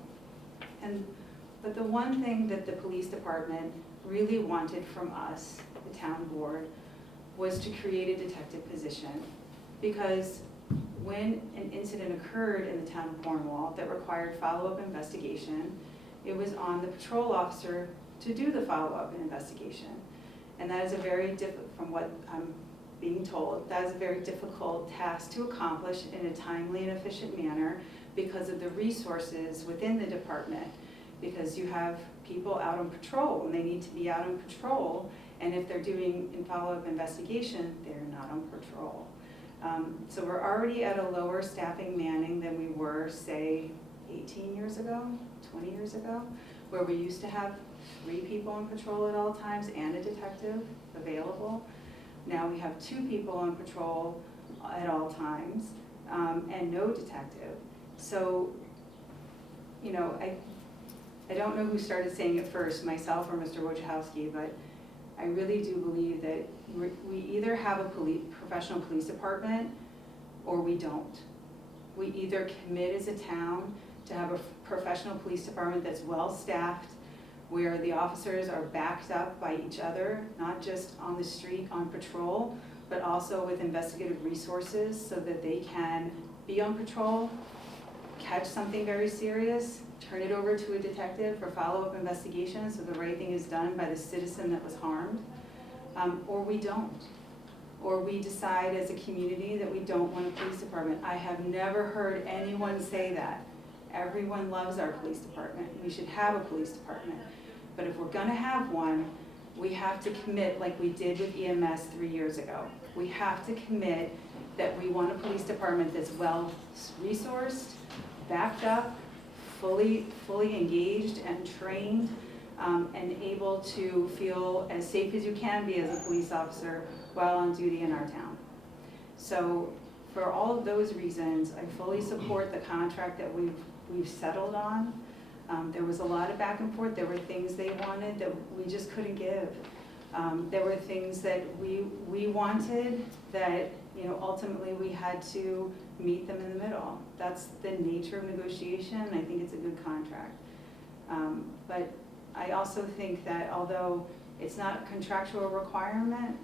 But the one thing that the police department really wanted from us, the town board, was to create a detective position. Because when an incident occurred in the town of Cornwall that required follow-up investigation, it was on the patrol officer to do the follow-up investigation. And that is a very from what I'm being told, that is a very difficult task to accomplish in a timely and efficient manner because of the resources within the department. Because you have people out on patrol, and they need to be out on patrol, and if they're doing a follow-up investigation, they're not on patrol. So we're already at a lower staffing manning than we were, say, 18 years ago, 20 years ago, where we used to have 3 people on patrol at all times and a detective available. Now we have 2 people on patrol at all times and no detective. So, you know, I don't know who started saying it first, myself or Mr. Wojciechowski, but I really do believe that we either have a professional police department or we don't. We either commit as a town to have a professional police department that's well-staffed, where the officers are backed up by each other, not just on the street on patrol, but also with investigative resources so that they can be on patrol, catch something very serious, turn it over to a detective for follow-up investigation so the right thing is done by the citizen that was harmed, or we don't. Or we decide as a community that we don't want a police department. I have never heard anyone say that. Everyone loves our police department. We should have a police department. But if we're gonna have one, we have to commit like we did with EMS 3 years ago. We have to commit that we want a police department that's well-resourced, backed up, fully engaged and trained, and able to feel as safe as you can be as a police officer while on duty in our town. So for all of those reasons, I fully support the contract that we've settled on. There was a lot of back and forth. There were things they wanted that we just couldn't give. There were things that we wanted that, you know, ultimately we had to meet them in the middle. That's the nature of negotiation. I think it's a good contract. But I also think that although it's not a contractual requirement,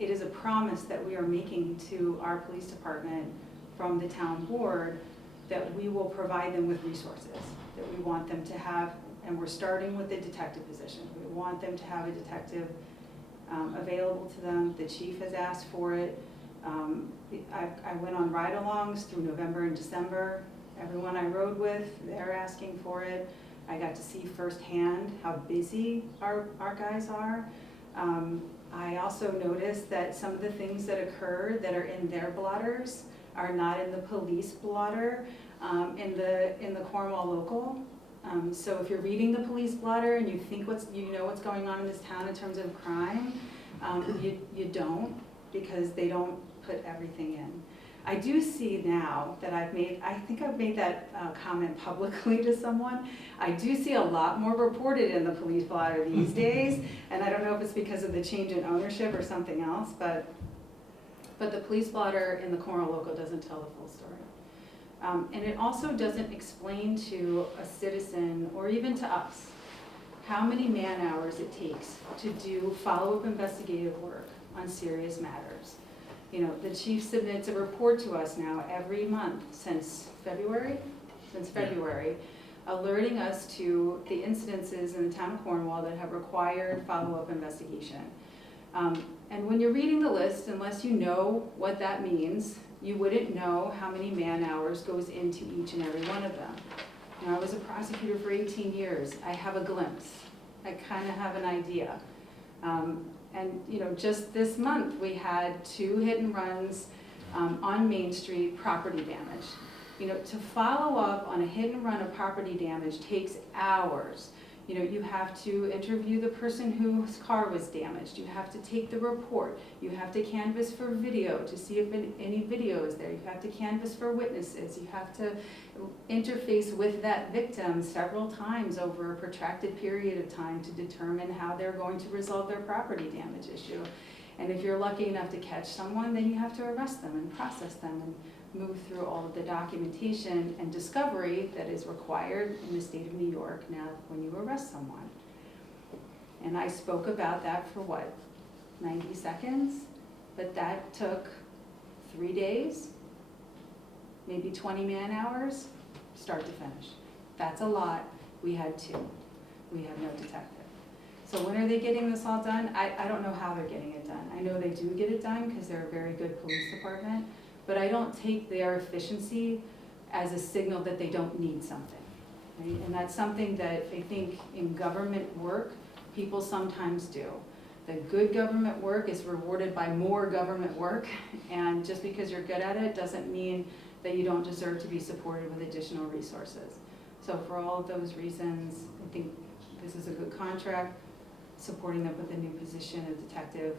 it is a promise that we are making to our police department from the town board that we will provide them with resources, that we want them to have, and we're starting with the detective position. We want them to have a detective available to them. The chief has asked for it. I went on ride-alongs through November and December. Everyone I rode with, they're asking for it. I got to see firsthand how busy our guys are. I also noticed that some of the things that occur that are in their blotters are not in the police blotter, in the Cornwall local. So if you're reading the police blotter and you think you know what's going on in this town in terms of crime, you don't, because they don't put everything in. I do see now that I think I've made that comment publicly to someone. I do see a lot more reported in the police blotter these days, and I don't know if it's because of the change in ownership or something else, but the police blotter in the Cornwall local doesn't tell the full story. And it also doesn't explain to a citizen, or even to us, how many man-hours it takes to do follow-up investigative work on serious matters. You know, the chief submits a report to us now every month since February, alerting us to the incidences in the town of Cornwall that have required follow-up investigation. And when you're reading the list, unless you know what that means, you wouldn't know how many man-hours goes into each and every one of them. You know, I was a prosecutor for 18 years. I have a glimpse. I kind of have an idea. And you know, just this month we had 2 hit and runs on Main Street, property damage. You know, to follow up on a hit and run of property damage takes hours. You know, you have to interview the person whose car was damaged. You have to take the report. You have to canvass for video to see if any video is there. You have to canvass for witnesses. You have to interface with that victim several times over a protracted period of time to determine how they're going to resolve their property damage issue. And if you're lucky enough to catch someone, then you have to arrest them and process them and move through all of the documentation and discovery that is required in the state of New York now when you arrest someone. And I spoke about that for what, 90 seconds? But that took 3 days, maybe 20 man-hours, start to finish. That's a lot. We had 2. We have no detective. So when are they getting this all done? I don't know how they're getting it done. I know they do get it done because they're a very good police department, but I don't take their efficiency as a signal that they don't need something, right? And that's something that I think in government work, people sometimes do. The good government work is rewarded by more government work, and just because you're good at it doesn't mean that you don't deserve to be supported with additional resources. So for all of those reasons, I think this is a good contract. Supporting them with a new position, a detective,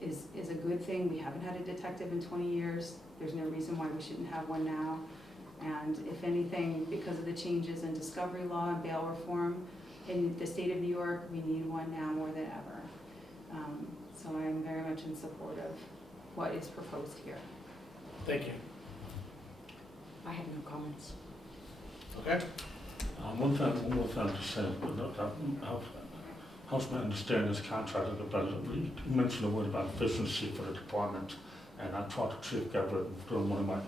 is a good thing. We haven't had a detective in 20 years. There's no reason why we shouldn't have one now. And if anything, because of the changes in discovery law and bail reform in the state of New York, we need one now more than ever. So I'm very much in support of what is proposed here. Thank you. I have no comments. Okay. One more thing to say, helps me understand this contract a bit better. You mentioned a word about efficiency for the department, and I talked to Chief Everett during one of my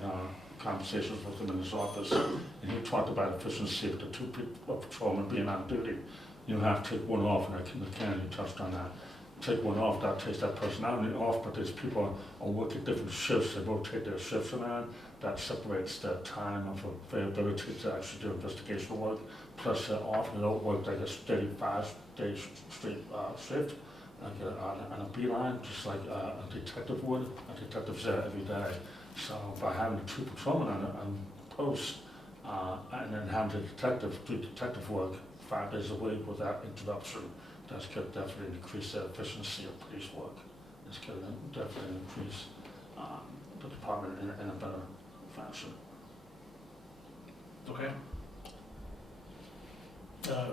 conversations with him in his office, and he talked about efficiency of the 2 patrolmen being on duty. You have to take one off, and Kennedy touched on that. Take one off, that takes that person not only off, but there's people are working different shifts, they rotate their shifts around. That separates the time of availability to actually do investigational work. Plus they're off and they don't work like a steady 5-day straight shift, like on a beeline, just like a detective would. A detective's there every day. So by having 2 patrolmen on post, and then having the detective do detective work 5 days a week without interruption, that's going to definitely increase the efficiency of police work. It's going to definitely increase the department in a better fashion. Okay.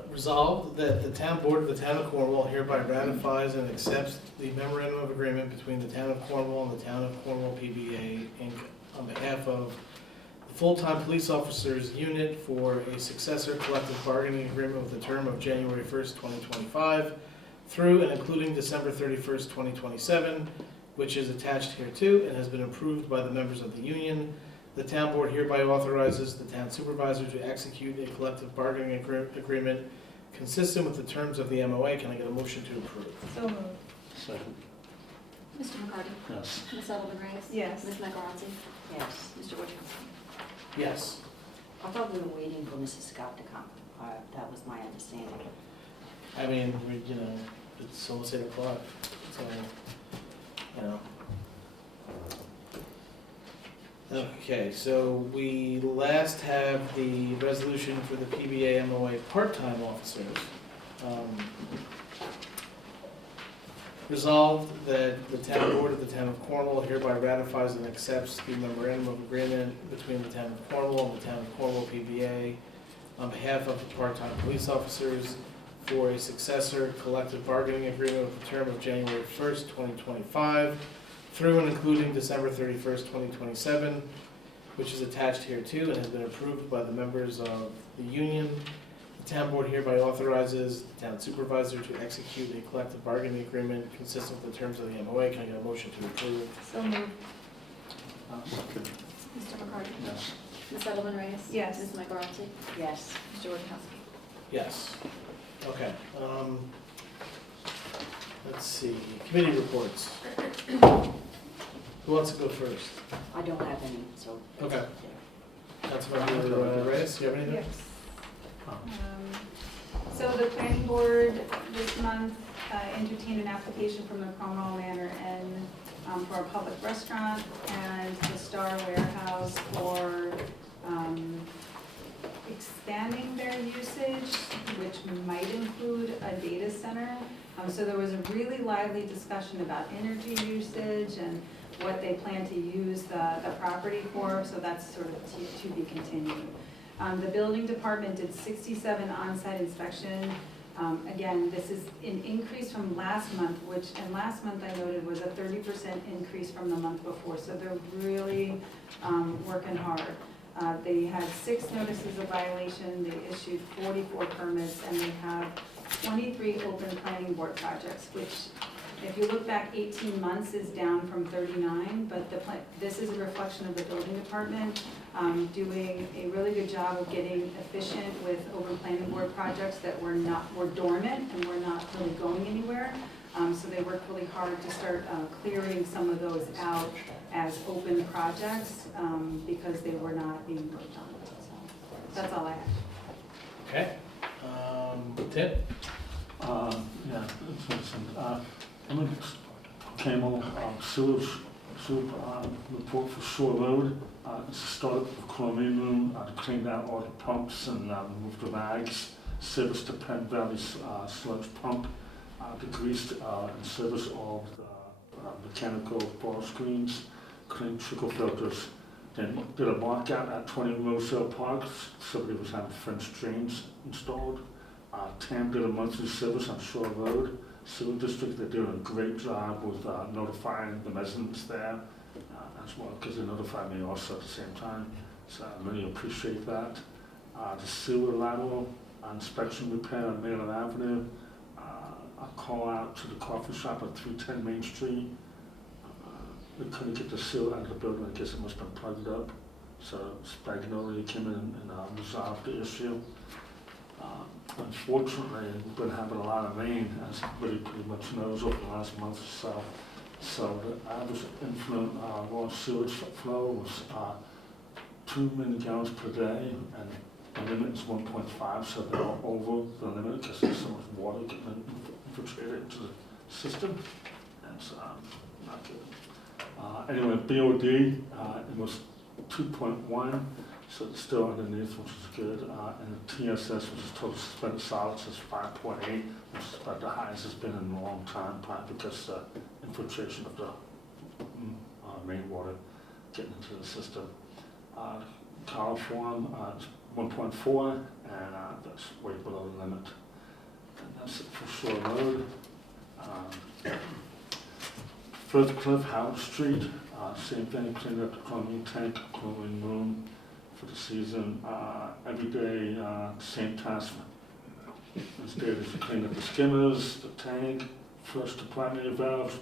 Resolved that the town board of the town of Cornwall hereby ratifies and accepts the memorandum of agreement between the town of Cornwall and the town of Cornwall PBA Inc. on behalf of the full-time police officers unit for a successor collective bargaining agreement with a term of January 1st, 2025 through and including December 31st, 2027, which is attached hereto and has been approved by the members of the union. The town board hereby authorizes the town supervisor to execute a collective bargaining agreement consistent with the terms of the MOA. Can I get a motion to approve? So moved. Second. Mr. McCarty? Yes. Ms. Edelman Reyes? Yes. Ms. Michaelozzi? Yes. Mr. Wojciechowski? Yes. I thought we were waiting for Mrs. Scott to come. That was my understanding. I mean, it's almost 8 o'clock, so, Okay, so we last have the resolution for the PBA MOA part-time officers. Resolved that the town board of the town of Cornwall hereby ratifies and accepts the memorandum of agreement between the town of Cornwall and the town of Cornwall PBA on behalf of the part-time police officers for a successor collective bargaining agreement with a term of January 1st, 2025 through and including December 31st, 2027, which is attached here too and has been approved by the members of the union. The town board hereby authorizes the town supervisor to execute a collective bargaining agreement consistent with the terms of the MOA. Can I get a motion to approve? So moved. Second. Mr. McCarty? Yes. Ms. Edelman Reyes? Yes. Ms. Michaelozzi? Yes. Mr. Wojciechowski? Yes. Okay. Let's see, committee reports. Who wants to go first? I don't have any, so. Okay. Councilmember Reyes, do you have anything? Yes. So the planning board this month entertained an application from the Cornwall Manor Inn for a public restaurant and the Star Warehouse for expanding their usage, which might include a data center. So there was a really lively discussion about energy usage and what they plan to use the property for, so that's sort of to be continued. The building department did 67 on-site inspection. Again, this is an increase from last month, and last month I noted was a 30% increase from the month before, so they're really working hard. They had 6 notices of violation, they issued 44 permits, and they have 23 open planning board projects, which if you look back 18 months is down from 39, but this is a reflection of the building department doing a really good job of getting efficient with open planning board projects that were dormant and were not really going anywhere. So they worked really hard to start clearing some of those out as open projects because they were not being worked on. So that's all I have. Okay. Tim? Yeah, interesting. Camel sewage report for Shore Road. It's started with chlorine room to clean out all the pumps and remove the rags. Service to Penn Valley sludge pump. Degreased and service all the mechanical ball screens. Clean trickle filters. Then did a mark out at 20 Roselle Park. Somebody was having French drains installed. Tam did a monthly service on Shore Road. Sewer District, they're doing a great job with notifying the residents there as well, because they notify me also at the same time. So I really appreciate that. The sewer lateral inspection repair on Maryland Avenue. A call out to the coffee shop at 310 Main Street. We couldn't get the sewer out of the building. I guess it must have been plugged up. So Spagnoli came in and resolved the issue. Unfortunately, we've been having a lot of rain, as everybody pretty much knows, over the last month or so. So the average influent raw sewage flow was 2 million gallons per day, and the limit is 1.5, so they're over the limit because there's so much water getting infiltrated into the system. That's not good. Anyway, BOD, it was 2.1. So it's still underneath, which is good. And the TSS, which is total suspended solids, is 5.8, which is about the highest it's been in a long time, probably because infiltration of the rainwater getting into the system. Coliform is 1.4, and that's way below the limit. And that's it for Shore Road. First Cliff, Howard Street, same thing, cleaned up the chlorine tank, chlorine room. For the season, every day, same task. Instead is to clean up the skimmers, the tank, flush the primary valves,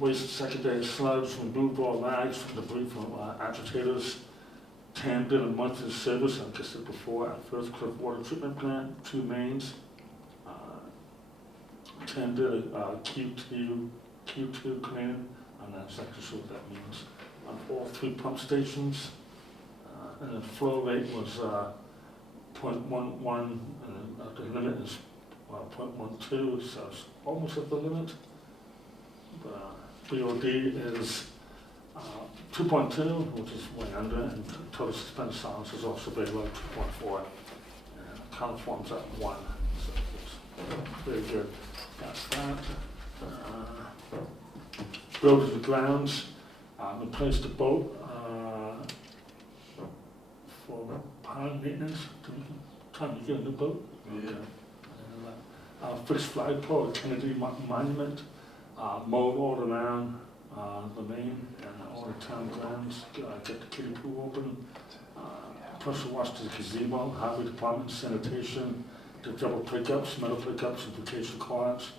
waste secondary sludge, remove all rags from debris from agitators. Tam did a monthly service, like I said before, at First Cliff Water Treatment Plant, 2 mains. tender Q2 cleaning, and that's actually what that means. On all 3 pump stations, and the flow rate was 0.11, and the limit is 0.12, so it's almost at the limit. BOD is 2.2, which is way under, and total suspense silence is also very low, 2.4. And count forms at 1, so it's very good. That's that. Roads and grounds, replaced the boat for pond maintenance. Time you get a new boat? Yeah. Fixed flagpole at Kennedy Monument, mowed all around the main and all the town grounds, get the kiddie pool open, pressure wash to the gazebo, highway department, sanitation, the double pickups, metal pickups, and vacation cars,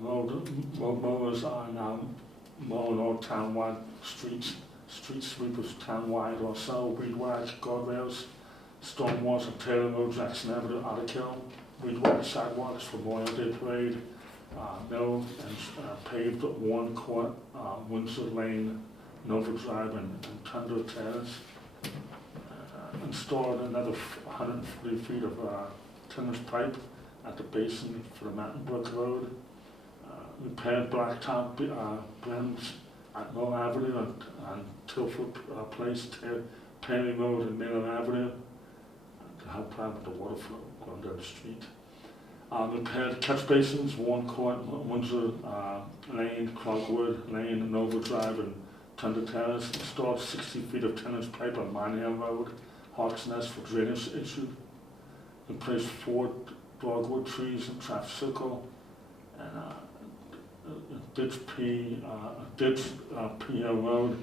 road mowers on mowing all townwide streets, street sweepers townwide also, weed whack, guardrails, storm walls on Taylor Road, Jackson Avenue, Otter Kill, weed whack sidewalks for Memorial Day Parade, milled and paved Warren Court, Windsor Lane, Nova Drive, and Tundra Terrace. Installed another 140 feet of tennis pipe at the basin for the Mountain Brook Road. Repaired blacktop brims at Mill Avenue and Tilford Place, Perry Road and Miller Avenue to help prevent the water flow going down the street. Repaired catch basins, Warren Court, Windsor Lane, Clarkwood Lane, Nova Drive, and Tundra Terrace. Installed 60 feet of tennis pipe on Mine Hill Road, Hawks Nest for drainage issue. Replaced 4 dogwood trees in Traffic Circle, and ditch PO Road,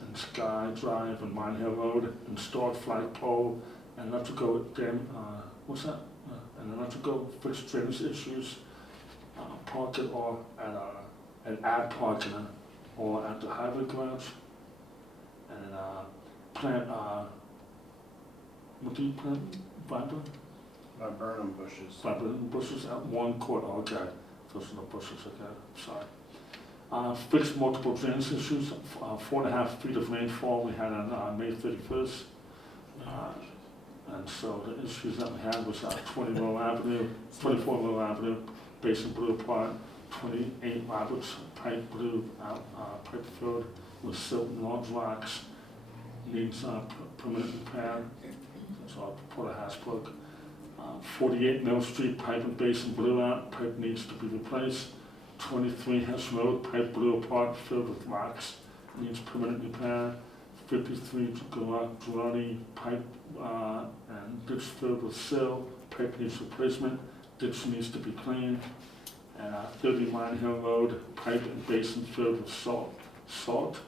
and Sky Drive and Mine Hill Road. Installed flagpole and electrical dam. And electrical fixed drainage issues. Park it or at an ad parking or at the highway garage. And plant. What do you plant? Viburnum bushes. Viburnum bushes at Warren Court. Okay, those are the bushes. Okay, sorry. Fixed multiple drainage issues. 4.5 feet of rainfall we had on May 31st. And so the issues that we had was 24 Row Avenue, Basin blew apart, 28 Roberts, pipe blew out, pipe filled with silt and large rocks, needs permanent repair. That's all Port of Hasbrook. 48 Mill Street, pipe and basin blew out, pipe needs to be replaced. 23 Hess Road, pipe blew apart, filled with rocks, needs permanent repair. 53 Galati pipe and ditch filled with sill, pipe needs replacement, ditch needs to be cleaned. And 30 Mine Hill Road, pipe and basin filled with salt. Silt.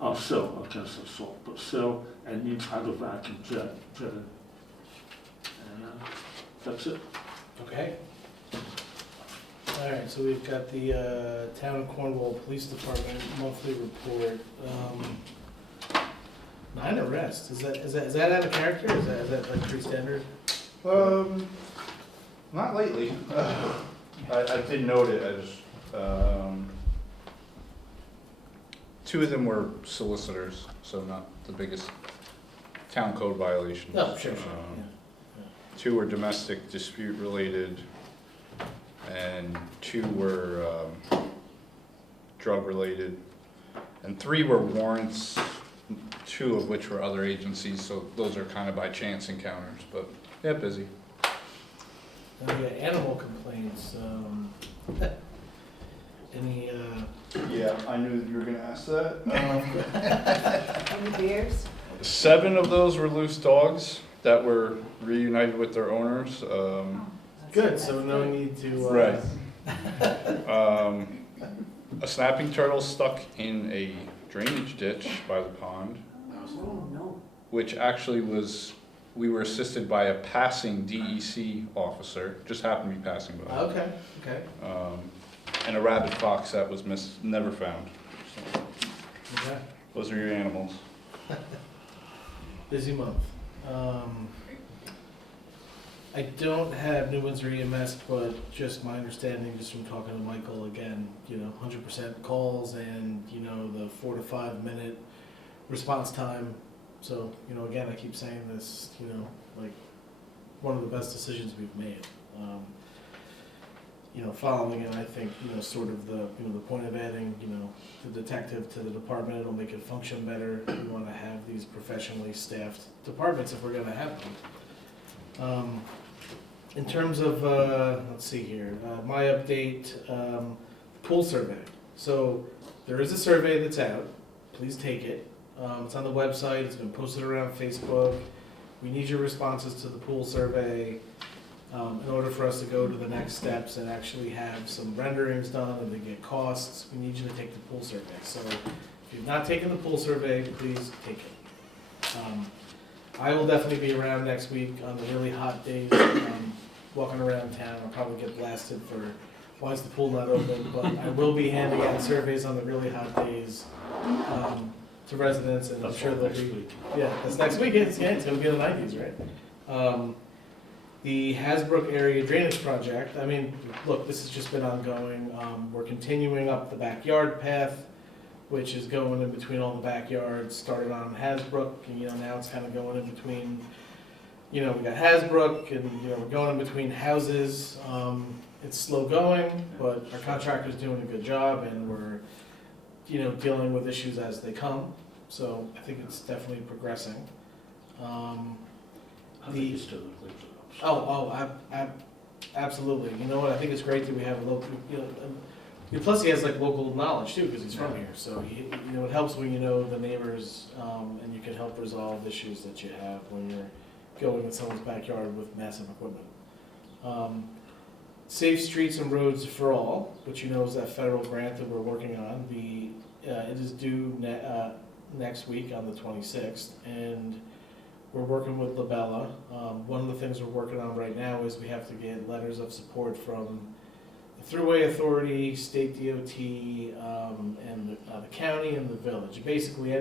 Oh, sill, okay, so salt, but sill, and needs hydrovac and jetted. And that's it. Okay. All right, so we've got the Town of Cornwall Police Department monthly report. 9 arrests. Is that out of character? Is that like pretty standard? Not lately. I did note it as, 2 of them were solicitors, so not the biggest town code violations. Oh, sure. Yeah. 2 were domestic dispute related, and 2 were drug related, and 3 were warrants, 2 of which were other agencies, so those are kind of by chance encounters, but yeah, busy. Now, yeah, animal complaints. Any? Yeah, I knew you were gonna ask that. Any beers? 7 of those were loose dogs that were reunited with their owners. Good. So no need to. Right. A snapping turtle stuck in a drainage ditch by the pond, Oh, no. which actually we were assisted by a passing DEC officer, just happened to be passing by. Okay. Okay. And a rabid fox that was never found. So, Okay. those are your animals. Busy month. I don't have New Windsor EMS, but just my understanding, just from talking to Michael again, 100% calls and, the 4 to 5 minute response time. So, again, I keep saying this, like, one of the best decisions we've made. Following it, I think, sort of the point of adding, the detective to the department, it'll make it function better. We want to have these professionally staffed departments if we're going to have them. In terms of, let's see here, my update, pool survey. So there is a survey that's out. Please take it. It's on the website. It's been posted around Facebook. We need your responses to the pool survey in order for us to go to the next steps and actually have some renderings done and to get costs. We need you to take the pool survey. So if you've not taken the pool survey, please take it. I will definitely be around next week on the really hot days, walking around town. I'll probably get blasted for why is the pool not open, but I will be handing out surveys on the really hot days to residents, and I'm sure they'll be. Yeah, that's next week. It's gonna be in the 90s, right? The Hasbrook area drainage project. I mean, look, this has just been ongoing. We're continuing up the backyard path, which is going in between all the backyards. Started on Hasbrook, and now it's kind of going in between. We got Hasbrook, and we're going in between houses. It's slow going, but our contractor's doing a good job, and we're dealing with issues as they come. So I think it's definitely progressing. I think it's still a great job. Absolutely. You know what? I think it's great that we have a local. Plus, he has like local knowledge too, because he's from here. So it helps when you know the neighbors, and you can help resolve issues that you have when you're going in someone's backyard with massive equipment. Safe Streets and Roads for All, which is that federal grant that we're working on. It is due next week on the 26th, and we're working with Labella. One of the things we're working on right now is we have to get letters of support from the Thruway Authority, State DOT, and the county and the village. Basically,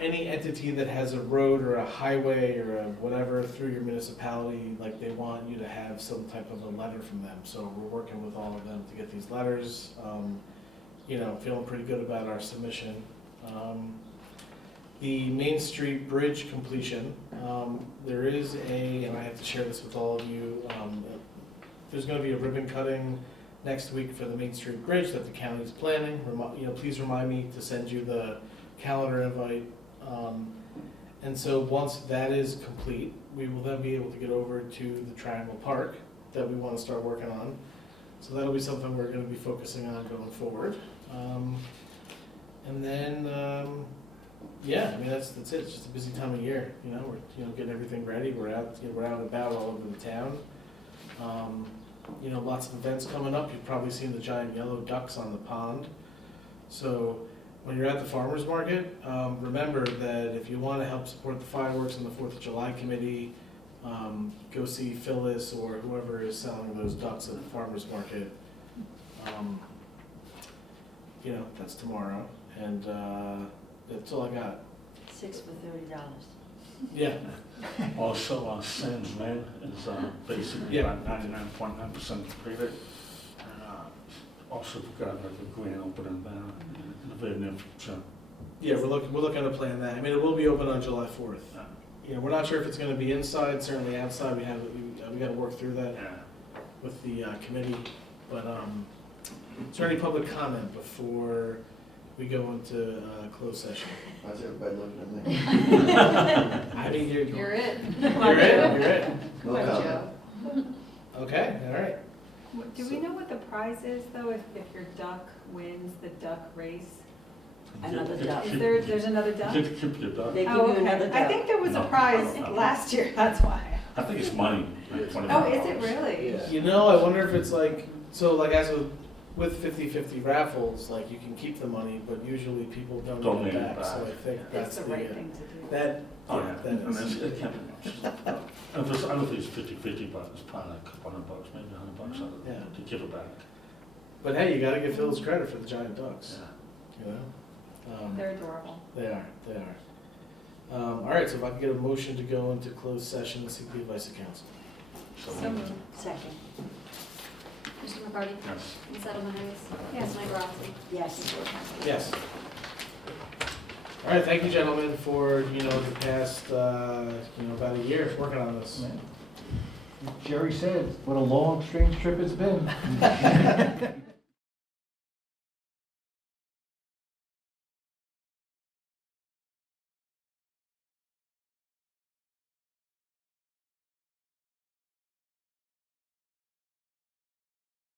any entity that has a road or a highway or a whatever through your municipality, like they want you to have some type of a letter from them. So we're working with all of them to get these letters. Feeling pretty good about our submission. The Main Street Bridge completion, there is and I have to share this with all of you, there's going to be a ribbon cutting next week for the Main Street Bridge that the county's planning. Please remind me to send you the calendar invite. And so once that is complete, we will then be able to get over to the Triangle Park that we want to start working on. So that'll be something we're going to be focusing on going forward. And then, that's it. It's just a busy time of year. We're getting everything ready. We're out and about all over the town. Lots of events coming up. You've probably seen the giant yellow ducks on the pond. So when you're at the farmers market, remember that if you want to help support the fireworks and the 4th of July committee, go see Phyllis or whoever is selling those ducks at the farmers market. That's tomorrow, and that's all I got. 6 for $30. Yeah. Also, Sands Lane is basically about 99.9% completed. And also got like a grand opening there in the very near future. Yeah, we're looking to plan that. I mean, it will be open on July 4th. We're not sure if it's going to be inside. Certainly outside, we got to work through that with the committee. But is there any public comment before we go into closed session? Why's everybody looking at me? I mean, you're You're it. You're it. Come on, Joe. Okay, all right. Do we know what the prize is, though, if your duck wins the duck race? Another duck. There's another You duck? get to keep your dog. They give Oh, you okay. another duck. I think there was a No, prize no. last year, that's why. I think it's money, like $25. Oh, is it really? Yeah. I wonder if it's as with 50/50 raffles, like you can keep the money, but usually people don't Don't give it give it back. So back. I think It's that's the right thing to do. that. Oh, yeah, that and is. it can't be much. And I don't think it's 50/50, but it's probably like a couple $100, maybe $100 out of Yeah. to give it back. But hey, you got to give Phyllis credit for the giant ducks. Yeah. They're They're adorable. They are. All right, so if I can get a motion to go into closed session and seek the advice of council. So moved. Second, Mr. McCarty? Yes. Ms. Edelman Reyes? Yes. Ms. Michaelozzi? yes. Mr. Wojciechowski? Yes. All right, thank you, gentlemen, for, the past, about a year working on this. Jerry said, what a long, strange trip it's been.